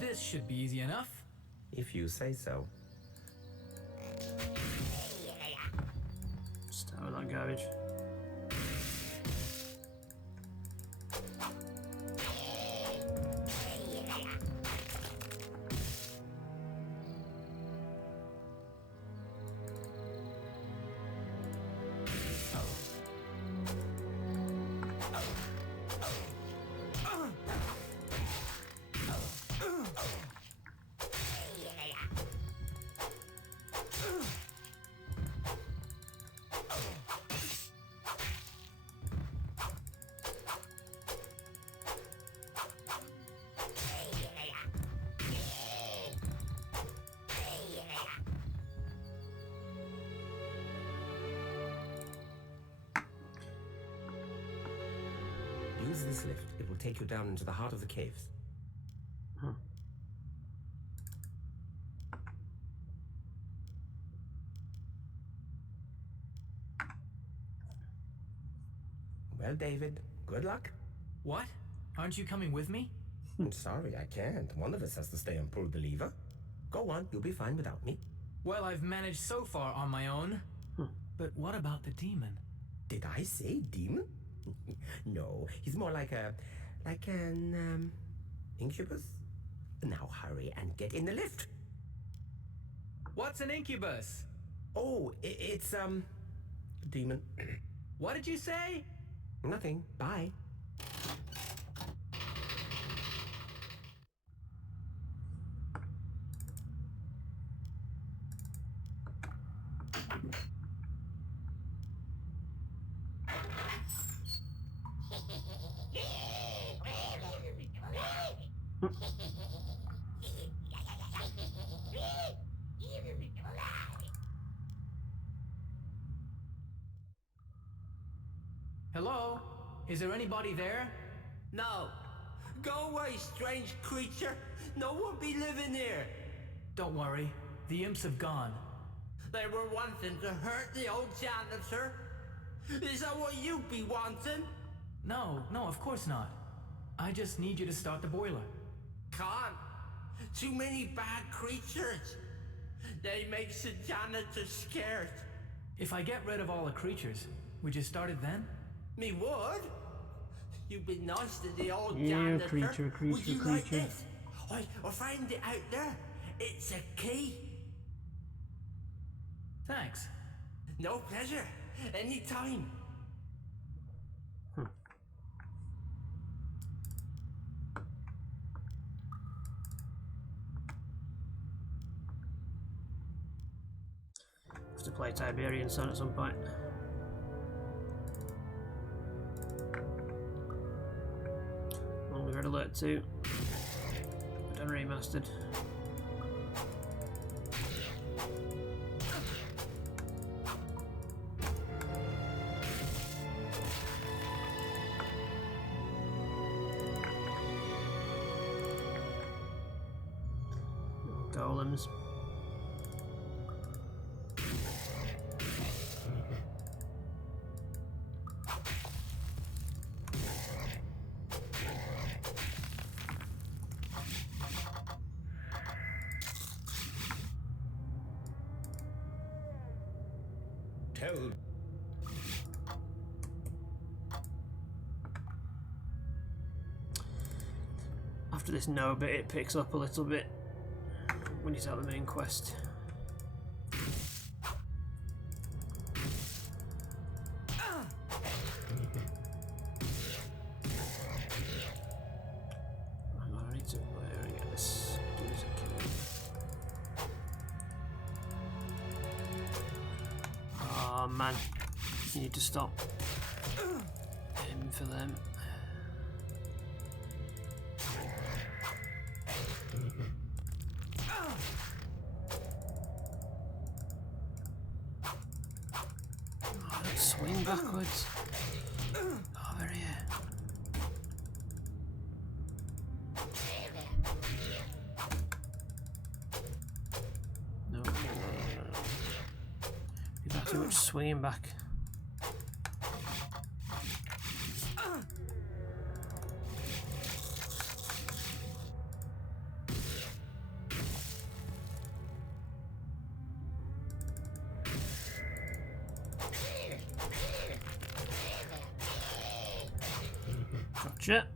This should be easy enough. If you say so. Start with that garbage. Use this lift. It will take you down into the heart of the caves. Well, David, good luck. What? Aren't you coming with me? I'm sorry, I can't. One of us has to stay and pull the lever. Go on, you'll be fine without me. Well, I've managed so far on my own. But what about the demon? Did I say demon? No, he's more like an incubus. Now hurry and get in the lift. What's an incubus? Oh, it's demon. What did you say? Nothing. Bye. Hello? Is there anybody there? No. Go away, strange creature. No one be living here. Don't worry. The imps have gone. They were wanting to hurt the old janitor. Is that what you be wanting? No, of course not. I just need you to start the boiler. Can't. Too many bad creatures. They makes the janitor scared. If I get rid of all the creatures, would you start it then? Me would? You be nice to the old Yeah, janitor. creature. Would you like this? I found it out there. It's a key. Thanks. No pleasure. Anytime. Have to play Tiberian Sun at some point. Only Red Alert 2. Done remastered. Golems. Tell. After this no bit, it picks up a little bit when you start the main quest. Hang on, I need to get this. Do this again. Oh man, you need to stop aiming for them. Swing backwards. Over here. No. You've got too much swinging back. Gotcha.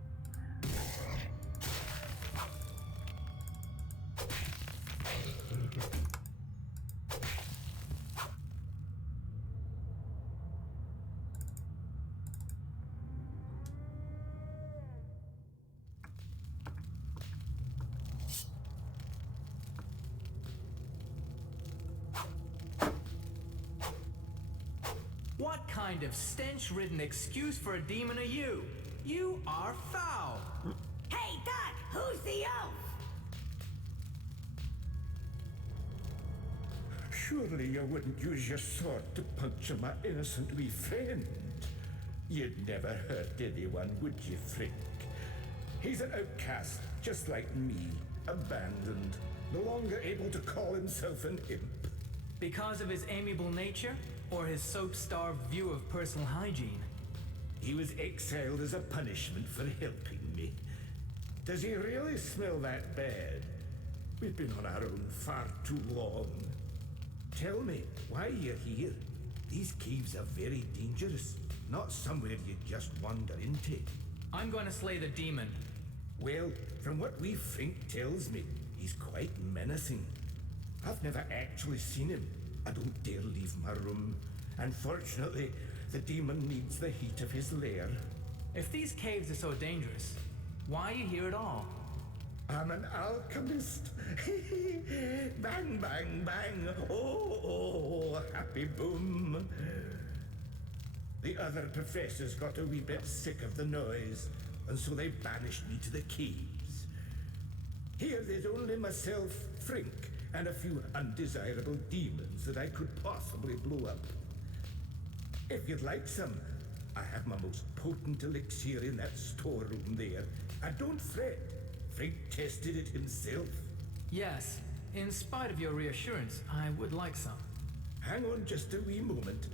What kind of stench-ridden excuse for a demon are you? You are foul! Hey, Doc, who's the elf? Surely you wouldn't use your sword to puncture my innocent wee friend. You'd never hurt anyone, would you, Frick? He's an outcast, just like me, abandoned, no longer able to call himself an imp. Because of his amiable nature, or his soap-starved view of personal hygiene? He was exiled as a punishment for helping me. Does he really smell that bad? We've been on our own far too long. Tell me, why you're here? These caves are very dangerous, not somewhere you just wander into. I'm going to slay the demon. Well, from what wee Frink tells me, he's quite menacing. I've never actually seen him. I don't dare leave my room. Unfortunately, the demon needs the heat of his lair. If these caves are so dangerous, why are you here at all? I'm an alchemist. Bang, bang, bang. Oh, happy boom. The other professors got a wee bit sick of the noise, and so they banished me to the caves. Here there's only myself, Frink, and a few undesirable demons that I could possibly blow up. If you'd like some, I have my most potent elixir in that storeroom there. And don't fret, Frink tested it himself. Yes, in spite of your reassurance, I would like some. Hang on just a wee moment.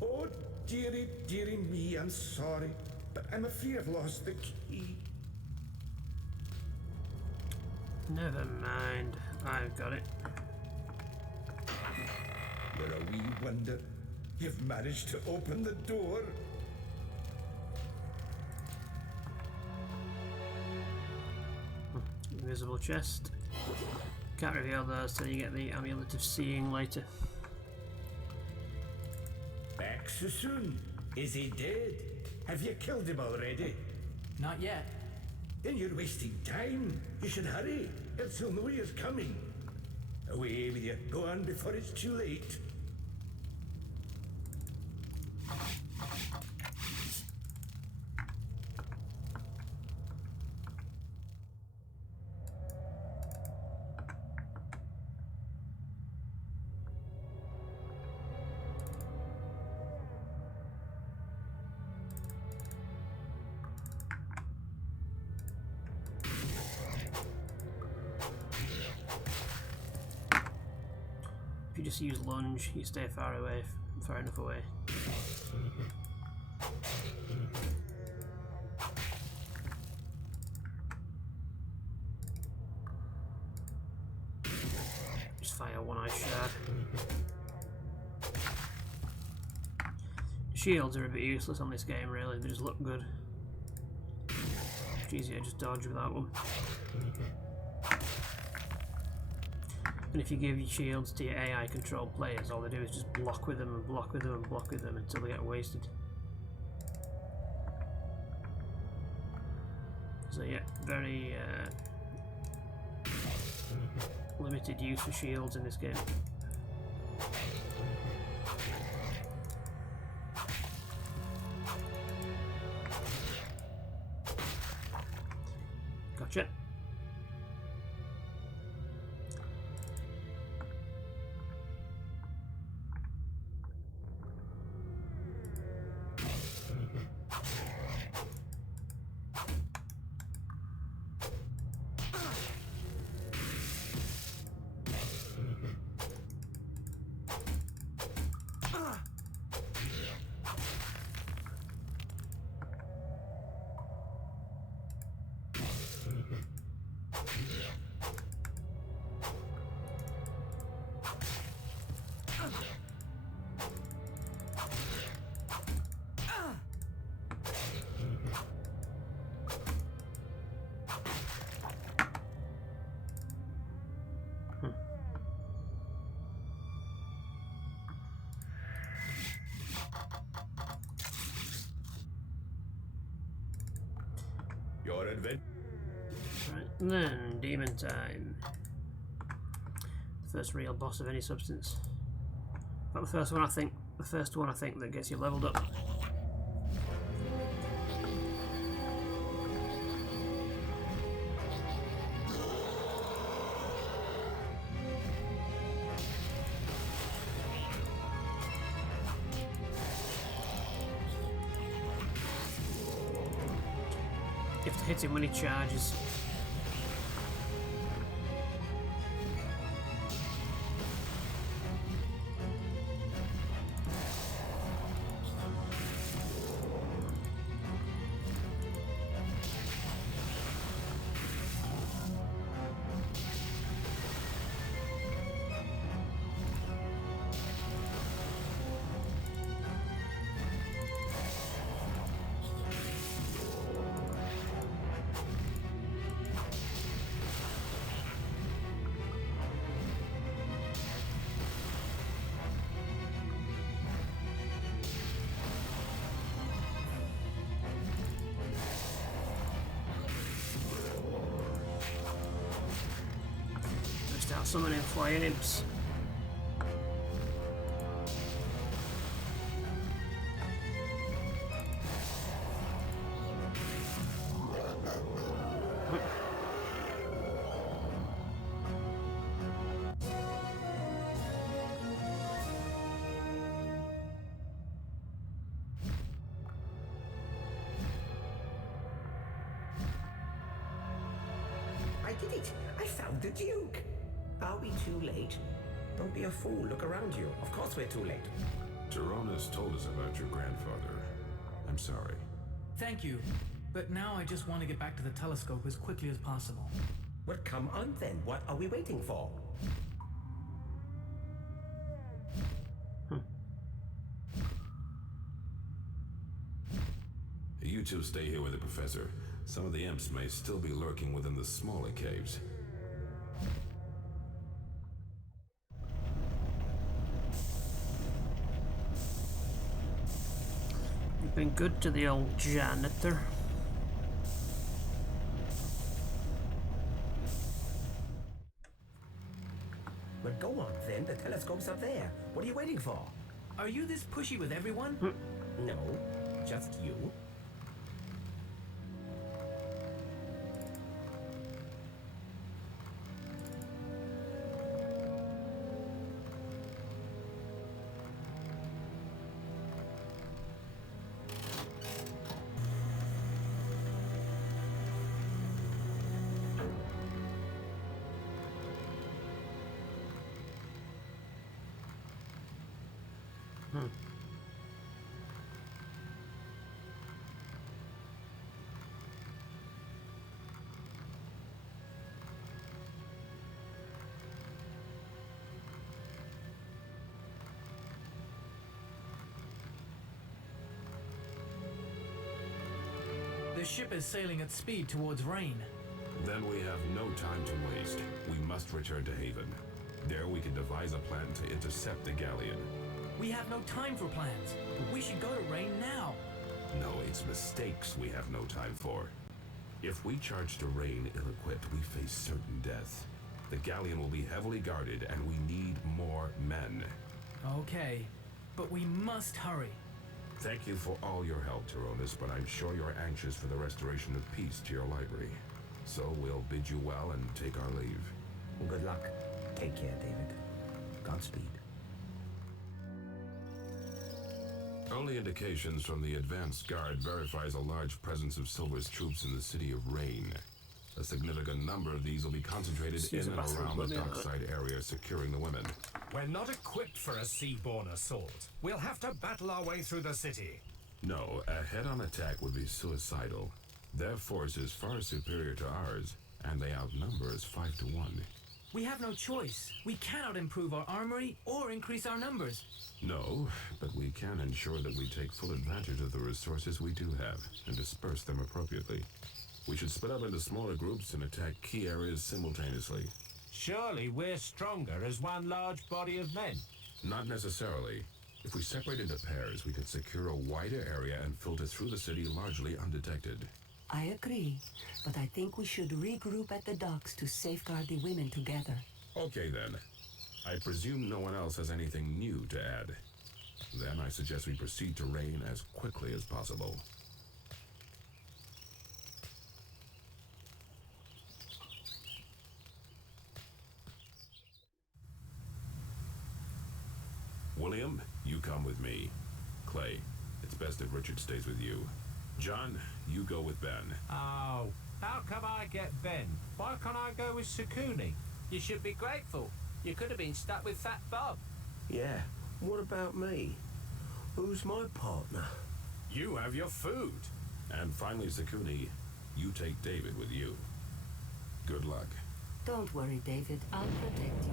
Oh, dearie, dearie me, I'm sorry, but I'm afraid I've lost the key. Never mind, I've got it. You're a wee wonder. You've managed to open the door. invisible chest. Can't reveal those till you get the amulet of seeing later. Back so soon? Is he dead? Have you killed him already? Not yet. Then you're wasting time. You should hurry, else he'll know you're coming. Away with you. Go on before it's too late. If you just use lunge, you stay far enough away. Just fire one-eye shard. Shields are a bit useless on this game, really. They just look good. It's easier to just dodge without one. And if you give your shields to your AI controlled players, all they do is just block with them and block with them and block with them until they get wasted. So yeah, very limited use for shields in this game. Gotcha. Your adventure. Right, and then demon time. First real boss of any substance. But the first one I think that gets you leveled up. You have to hit him when he charges. Start summoning flying imps. I did it! I found the Duke! Are we too late? Don't be a fool. Look around you. Of course we're too late. Jarrah's told us about your grandfather. I'm sorry. Thank you. But now I just want to get back to the telescope as quickly as possible. Well, come on then. What are we waiting for? You two stay here with the professor. Some of the imps may still be lurking within the smaller caves. You've been good to the old janitor. Well, go on then. The telescope's up there. What are you waiting for? Are you this pushy with everyone? No, just you. The ship is sailing at speed towards Rain. Then we have no time to waste. We must return to Haven. There we can devise a plan to intercept the galleon. We have no time for plans. We should go to Rain now. No, it's mistakes we have no time for. If we charge to Rain ill-equipped, we face certain death. The galleon will be heavily guarded, and we need more men. Okay, but we must hurry. Thank you for all your help, Tyronis, but I'm sure you're anxious for the restoration of peace to your library. So we'll bid you well and take our leave. Good luck. Take care, David. Godspeed. Early indications from the advanced guard verifies a large presence of Silver's troops in the city of Rain. A significant number of these will be concentrated in and around the dockside area, securing the women. We're not equipped for a seaborne assault. We'll have to battle our way through the city. No, a head-on attack would be suicidal. Their force is far superior to ours, and they outnumber us 5 to 1. We have no choice. We cannot improve our armory or increase our numbers. No, but we can ensure that we take full advantage of the resources we do have and disperse them appropriately. We should split up into smaller groups and attack key areas simultaneously. Surely we're stronger as one large body of men. Not necessarily. If we separate into pairs, we could secure a wider area and filter through the city largely undetected. I agree, but I think we should regroup at the docks to safeguard the women together. Okay then. I presume no one else has anything new to add. Then I suggest we proceed to Rain as quickly as possible. William, you come with me. Clay, it's best if Richard stays with you. John, you go with Ben. Oh, how come I get Ben? Why can't I go with Sukuni? You should be grateful. You could have been stuck with Fat Bob. Yeah, what about me? Who's my partner? You have your food. And finally, Sukuni, you take David with you. Good luck. Don't worry, David. I'll protect you.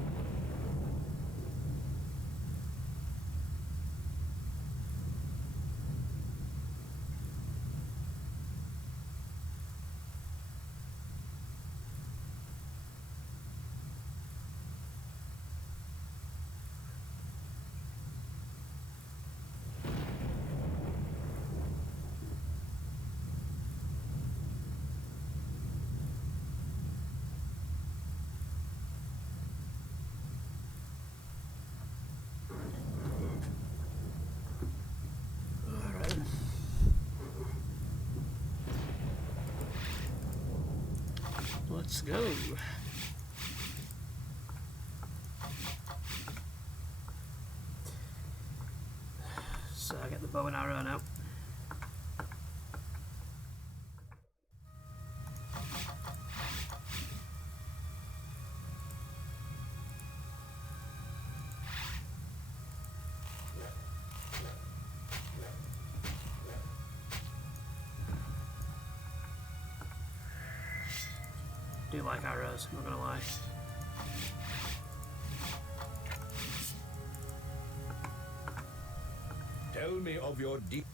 Let's go. So I get the bow and arrow now. Do like arrows, not gonna lie. Tell me of your deep...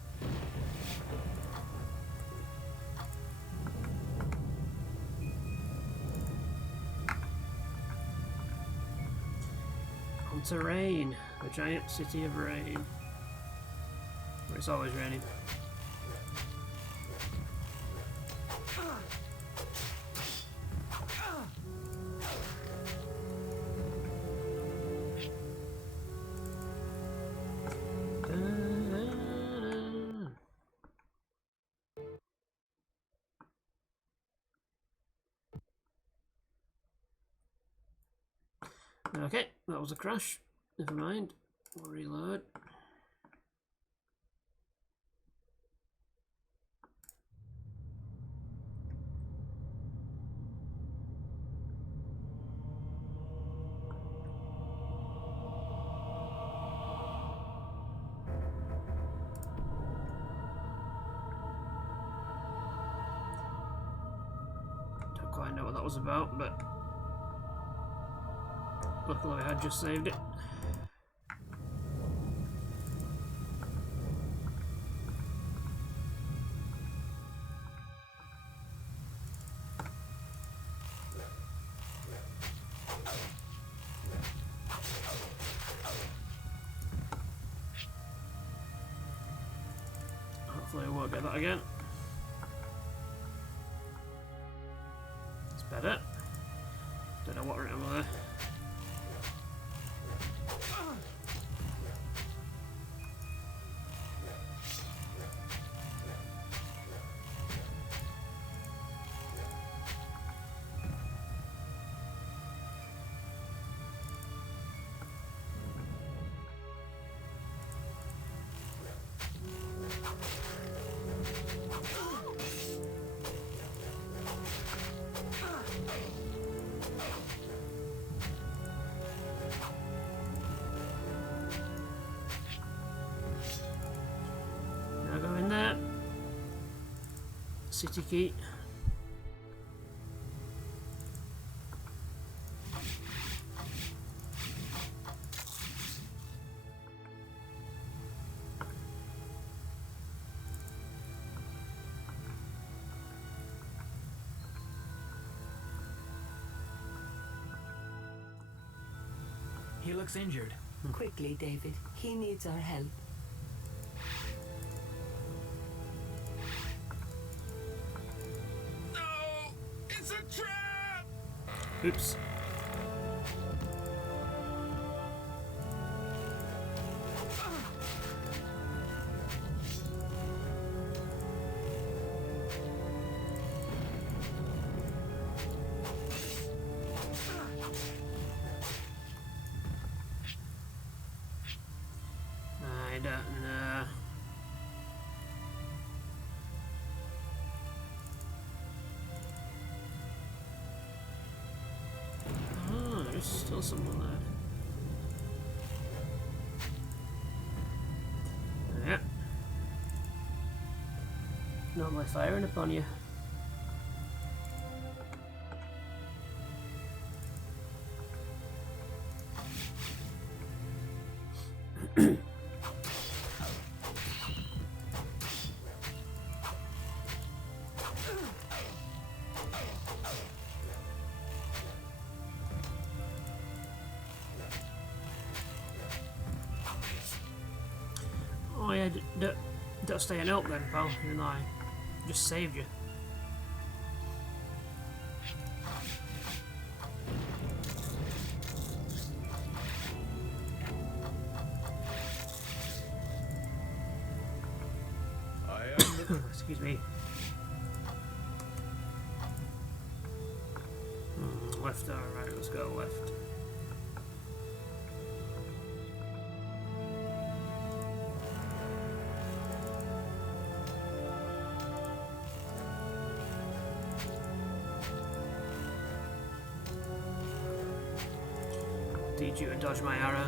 to rain. The giant city of rain. Where it's always raining. Okay, that was a crash. Never mind. We'll reload. Don't quite know what that was about, but luckily I had just saved it. Hopefully I won't get that again. It's better. Don't know what went over there. Now go in there. City key. He looks injured. Quickly, David. He needs our help. No! It's a trap! Oops. I don't know. Oh, there's still someone there. Yeah. Not by firing upon you. Oh yeah, don't stay and help then, pal. Even though I just saved you. I am the... Excuse me. Left, alright, let's go left. Need you to dodge my arrow.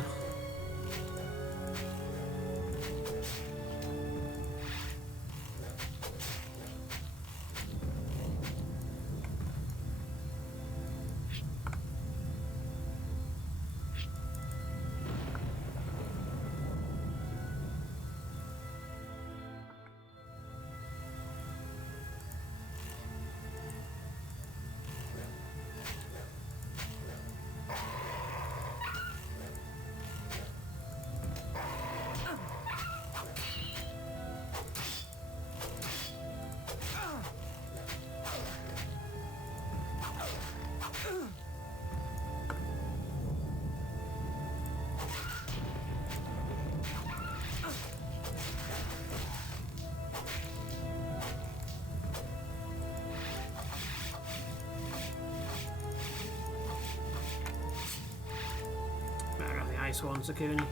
Alright, the ice one, Sakuni.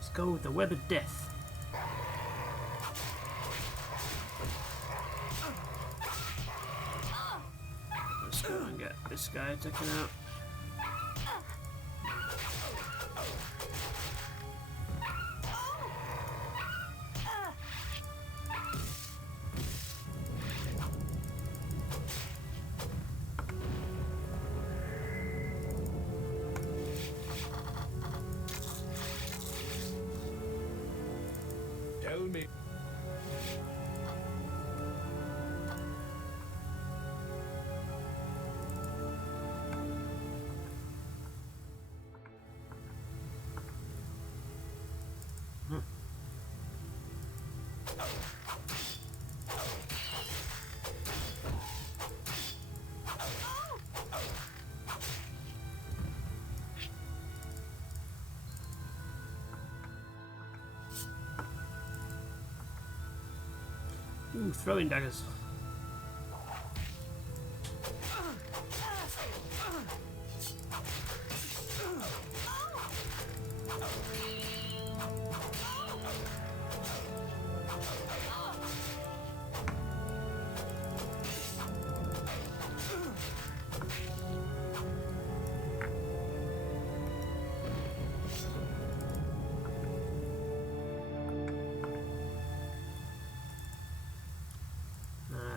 Let's go with the Web of Death. Let's go and get this guy taken out. Tell me. Ooh, throwing daggers.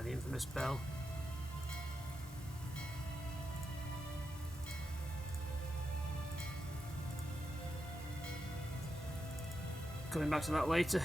The infamous bell. Coming back to that later.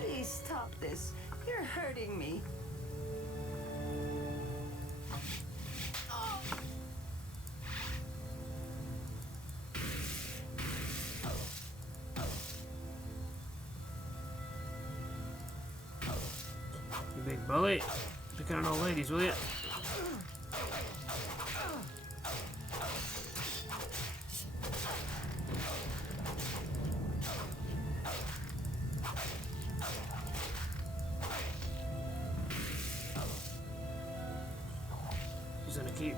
Please stop this. You're hurting me. You big bully. Picking on old ladies, will you? He's gonna keep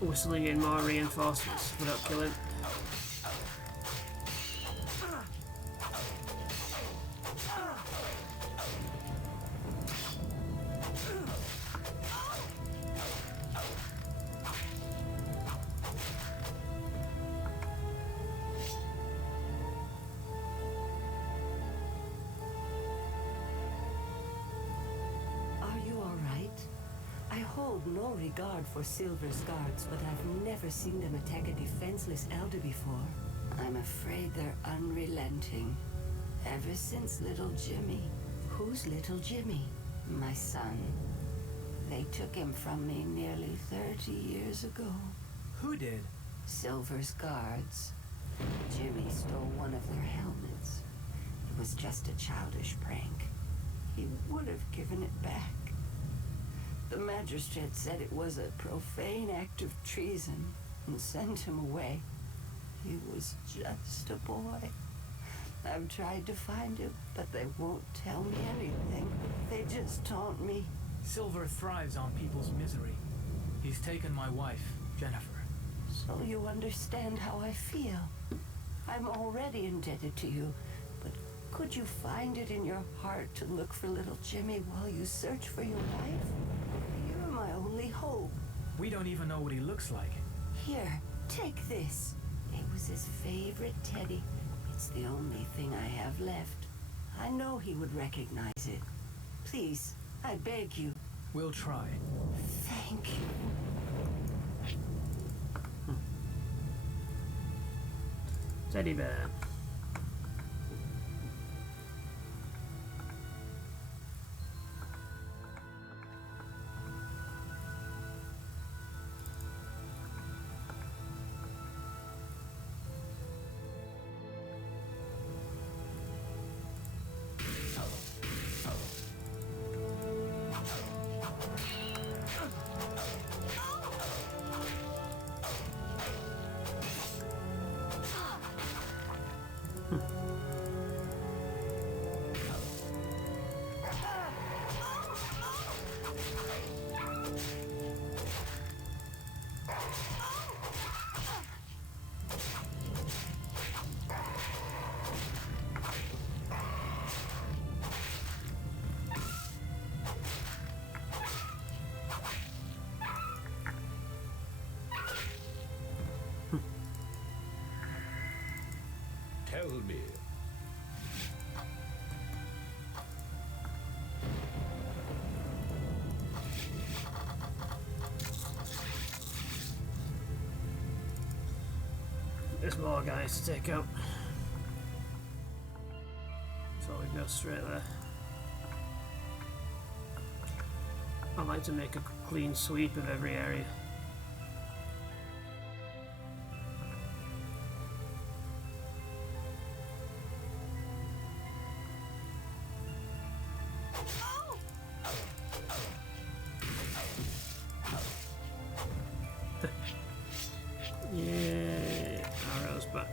whistling in more reinforcements without killing. No regard for Silver's guards, but I've never seen them attack a defenseless elder before. I'm afraid they're unrelenting. Ever since little Jimmy. Who's little Jimmy? My son. They They took him from me nearly 30 years ago. Who did? Silver's guards. Jimmy stole one of their helmets. It was just a childish prank. He would have given it back. The magistrate said it was a profane act of treason and sent him away. He was just a boy. I've tried to find him, but they won't tell me anything. They just taunt me. Silver thrives on people's misery. He's taken my wife, Jennifer. So you understand how I feel. I'm already indebted to you, but could you find it in your heart to look for little Jimmy while you search for your wife? You're my only hope. We don't even know what he looks like. Here, take this. It was his favorite teddy. It's the only thing I have left. I know he would recognize it. Please, I beg you. We'll try. Thank you. Teddy bear. Tell me. There's more guys to take out. So we go straight there. I like to make a clean sweep of every area. Yeah, arrows back.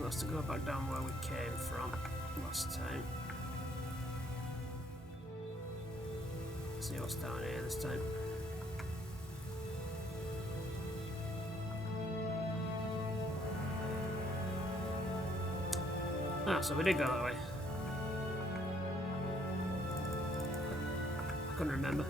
Let's to go back down where we came from last time. See what's down here this time. Ah, so we did go that way. I couldn't remember.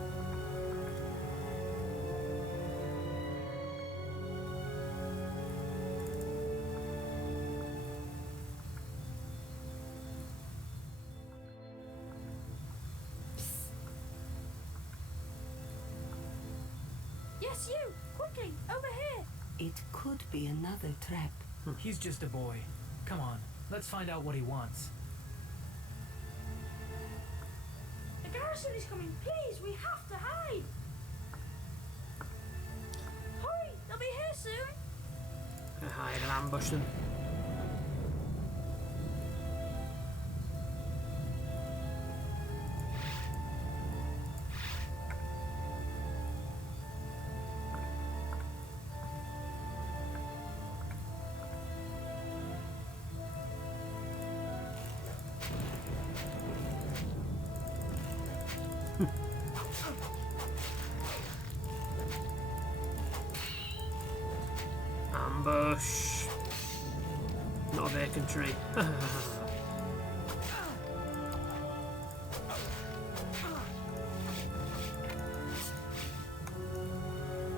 Yes, you! Quickly, over here! It could be another trap. He's just a boy. Come on, let's find out what he wants. The garrison is coming. Please, we have to hide! Hurry! They'll be here soon! Hide and ambush them. Ambush. Not a bacon tree.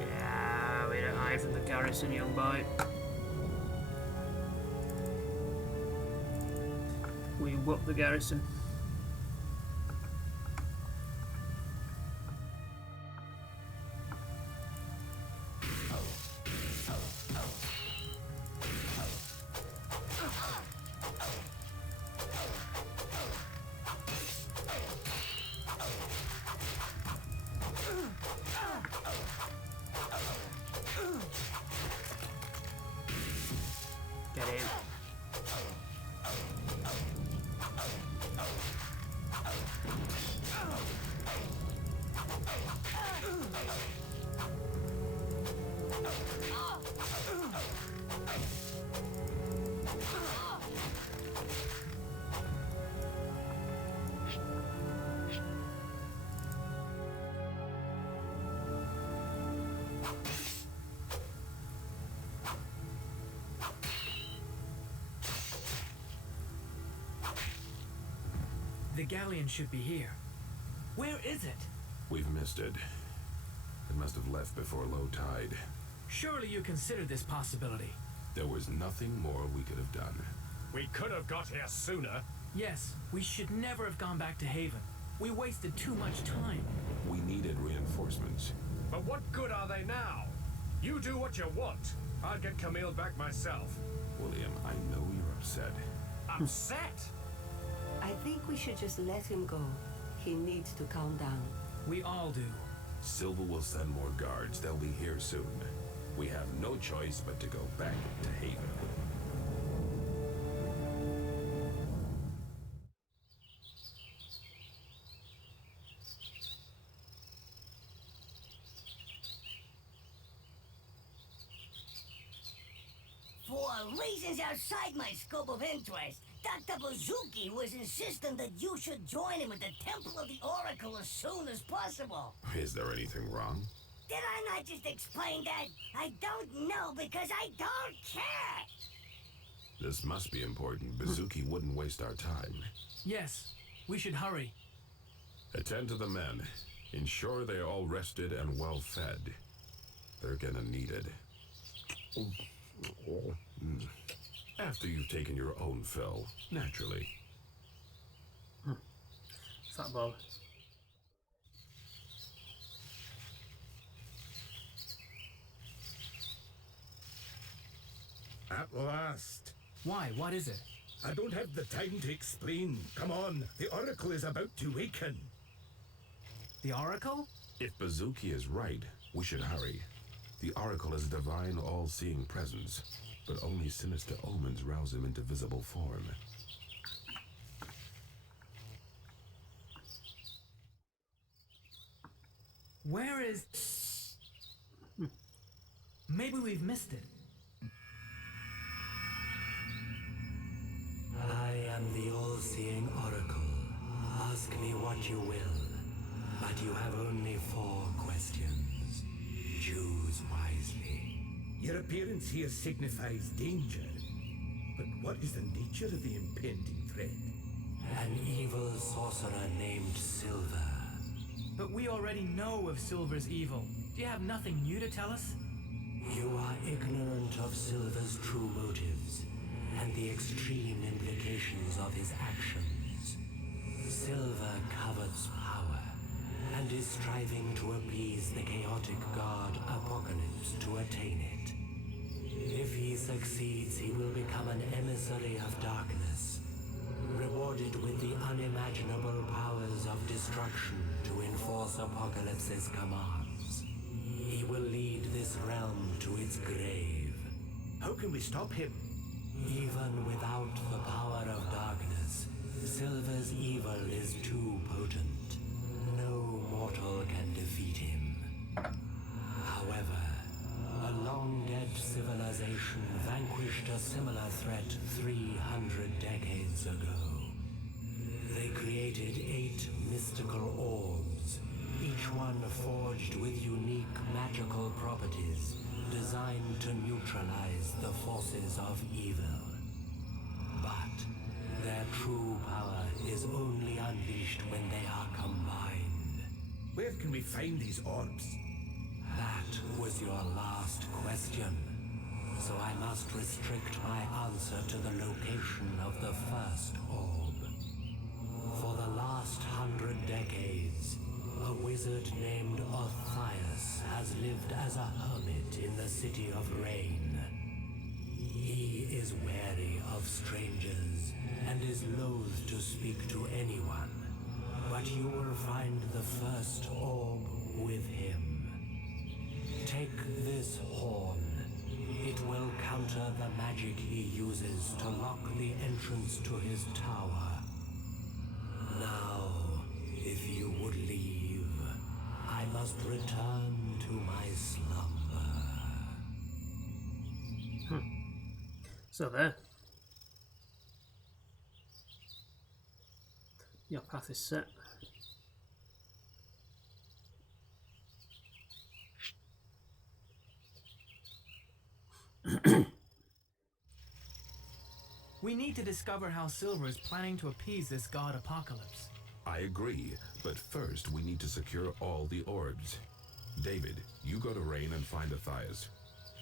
Yeah, we don't hide from the garrison, young boy. We whoop the garrison. game. The galleon should be here. Where is it? We've missed it. It must have left before low tide. Surely you considered this possibility. There was nothing more we could have done. We could have got here sooner. Yes, we should never have gone back to Haven. We wasted too much time. We needed reinforcements. But what good are they now? You do what you want. I'll get Camille back myself. William, I know you're upset. Upset? I think we should just let him go. He needs to calm down. We all do. Silva will send more guards. They'll be here soon. We have no choice but to go back to Haven. For reasons outside my scope of interest, Dr. Bouzouki was insistent that you should join him at the Temple of the Oracle as soon as possible. Is there anything wrong? Did I not just explain that? I don't know because I don't care! This must be important. Bouzouki wouldn't waste our time. Yes, we should hurry. Attend to the men. Ensure they're all rested and well fed. They're gonna need it. After you've taken your own fill, naturally. What's that, Bob? At last. Why? What is it? I don't have the time to explain. Come on, the Oracle is about to waken. The Oracle? If Bouzouki is right, we should hurry. The Oracle is a divine, all-seeing presence, but only sinister omens rouse him into visible form. Where is... Maybe we've missed it. I am the all-seeing Oracle. Ask me what you will, but you have only 4 questions. Choose wisely. Your appearance here signifies danger. But what is the nature of the impending threat? An evil sorcerer named Silver. But we already know of Silver's evil. Do you have nothing new to tell us? You are ignorant of Silver's true motives and the extreme implications of his actions. Silver covets power and is striving to appease the chaotic god Apocalypse to attain it. If he succeeds, he will become an emissary of darkness, rewarded with the unimaginable powers of destruction to enforce Apocalypse's commands. He will lead this realm to its grave. How can we stop him? Even without the power of darkness, Silver's evil is too potent. No mortal can defeat him. However, a long-dead civilization vanquished a similar threat 300 decades ago. They created 8 mystical orbs, each one forged with unique magical properties designed to neutralize the forces of evil. But their true power is only unleashed when they are combined. Where can we find these orbs? That was your last question. So I must restrict my answer to the location of the first orb. For the last 100 decades, a wizard named Orthias has lived as a hermit in the City of Rain. He is wary of strangers and is loath to speak to anyone. But you will find the first orb with him. Take this horn. It will counter the magic he uses to lock the entrance to his tower. Now, if you would leave, I must return to my slumber. So there. Your path is set. We need to discover how Silver is planning to appease this god Apocalypse. I agree, but first we need to secure all the orbs. David, you go to Rain and find Matthias.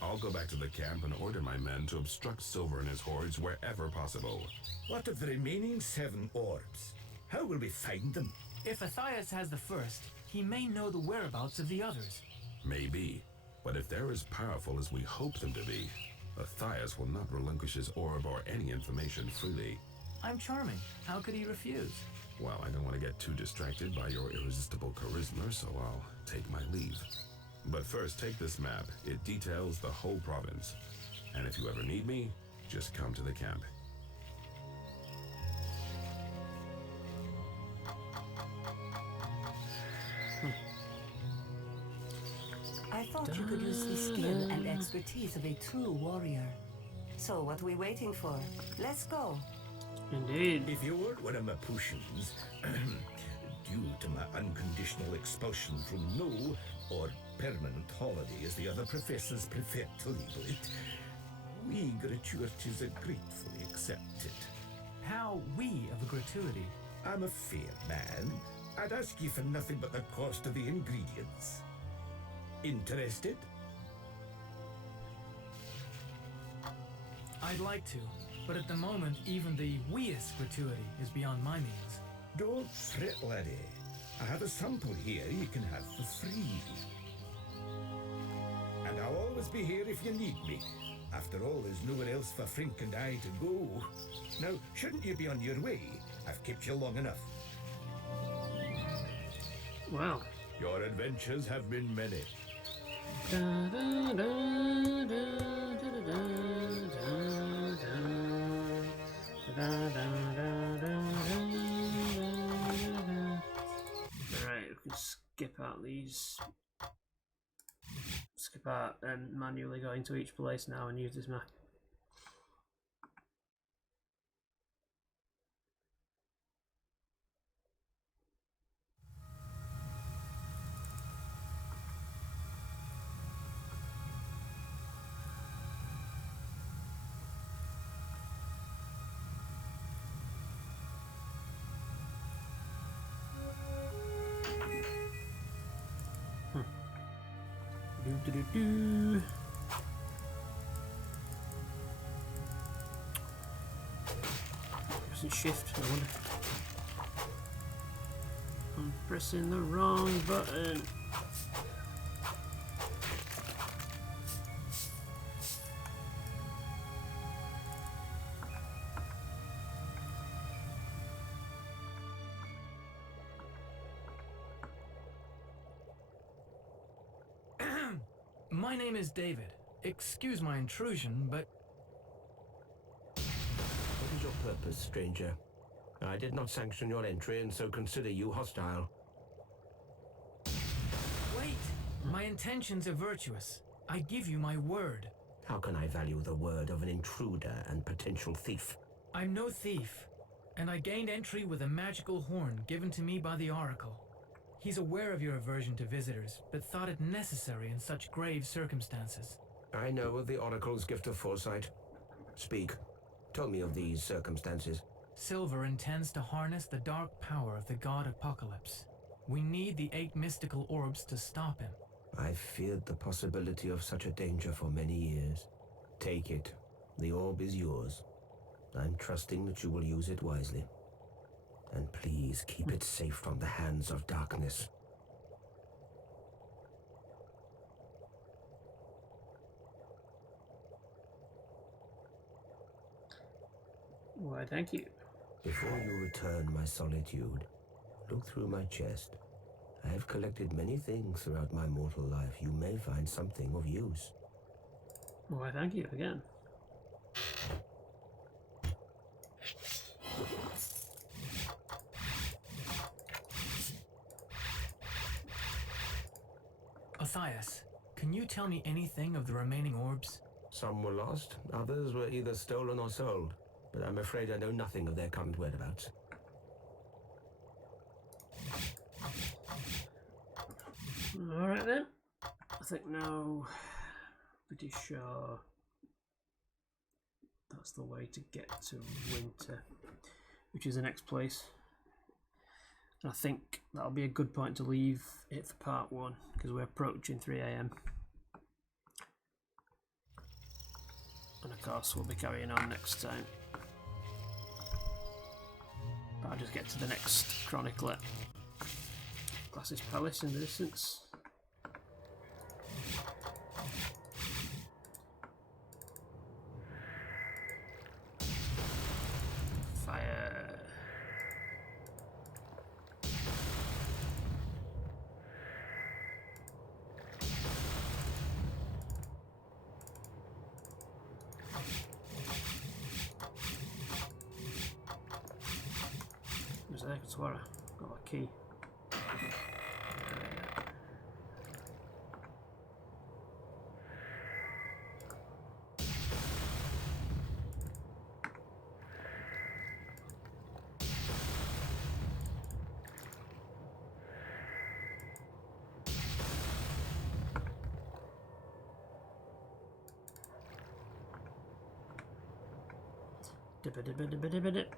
I'll go back to the camp and order my men to obstruct Silver and his hordes wherever possible. What of the remaining 7 orbs? How will we find them? If Matthias has the first, he may know the whereabouts of the others. Maybe, but if they're as powerful as we hope them to be, Matthias will not relinquish his orb or any information freely. I'm charming. How could he refuse? Well, I don't want to get too distracted by your irresistible charisma, so I'll take my leave. But first, take this map. It details the whole province. And if you ever need me, just come to the camp. I thought you could use the skill and expertise of a true warrior. So what are we waiting for? Let's go. Indeed. If you weren't one of my potions, due to my unconditional expulsion from no or permanent holiday, as the other professors prefer to label it, we gratuities are gratefully accepted. How we of a gratuity? I'm a fair man. I'd ask you for nothing but the cost of the ingredients. Interested? I'd like to, but at the moment, even the weest gratuity is beyond my means. Don't fret, laddie. I have a sample here you can have for free. And I'll always be here if you need me. After all, there's nowhere else for Frink and I to go. Now, shouldn't you be on your way? I've kept you long enough. Wow. Your adventures have been many. Alright, we can skip out these. Skip out and manually go into each place now and use this map. Do. Pressing shift, I wonder. I'm pressing the wrong button. My name is David. Excuse my intrusion, but... What is your purpose, stranger? I did not sanction your entry and so consider you hostile. Wait! My intentions are virtuous. I give you my word. How can I value the word of an intruder and potential thief? I'm no thief, and I gained entry with a magical horn given to me by the Oracle. He's aware of your aversion to visitors, but thought it necessary in such grave circumstances. I know of the Oracle's gift of foresight. Speak. Tell me of these circumstances. Silver intends to harness the dark power of the god Apocalypse. We need the 8 mystical orbs to stop him. I've feared the possibility of such a danger for many years. Take it. The orb is yours. I'm trusting that you will use it wisely. And please keep it safe from the hands of darkness. Why, thank you. Before you return my solitude, look through my chest. I have collected many things throughout my mortal life. You may find something of use. Why, thank you again. Matthias, can you tell me anything of the remaining orbs? Some were lost, others were either stolen or sold, but I'm afraid I know nothing of their current whereabouts. Alright then. I think now pretty sure that's the way to get to Winter, which is the next place. And I think that'll be a good point to leave it for part 1 because we're approaching 3 AM. And of course we'll be carrying on next time. But I'll just get to the next chronicler. Glass's Palace in the distance. Fire. Who's there? Jarrah. Got a key. Dibba-dibba-dibba-dibba-dip.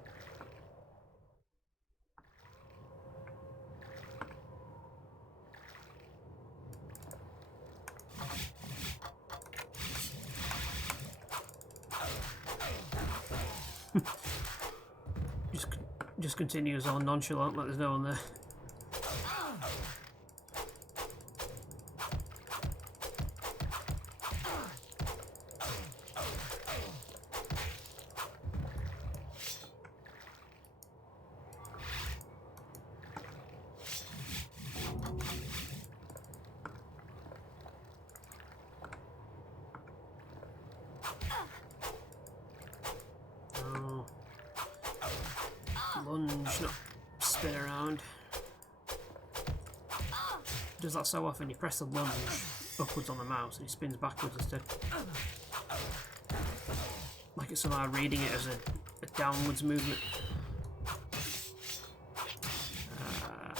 Just continues on nonchalant like there's no one there. Lunge, not spin around. Does that so often. You press the lunge upwards on the mouse and it spins backwards instead. Like it's somehow reading it as a downwards movement.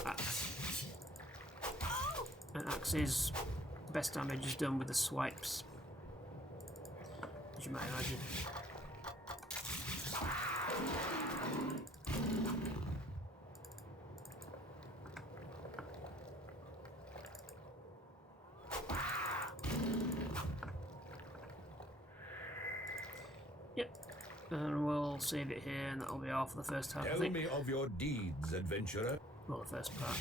Axe. An axe's best damage is done with the swipes, as you might imagine. And we'll save it here, and that'll be all for the first half. Tell me of your deeds, adventurer. Well, the first part.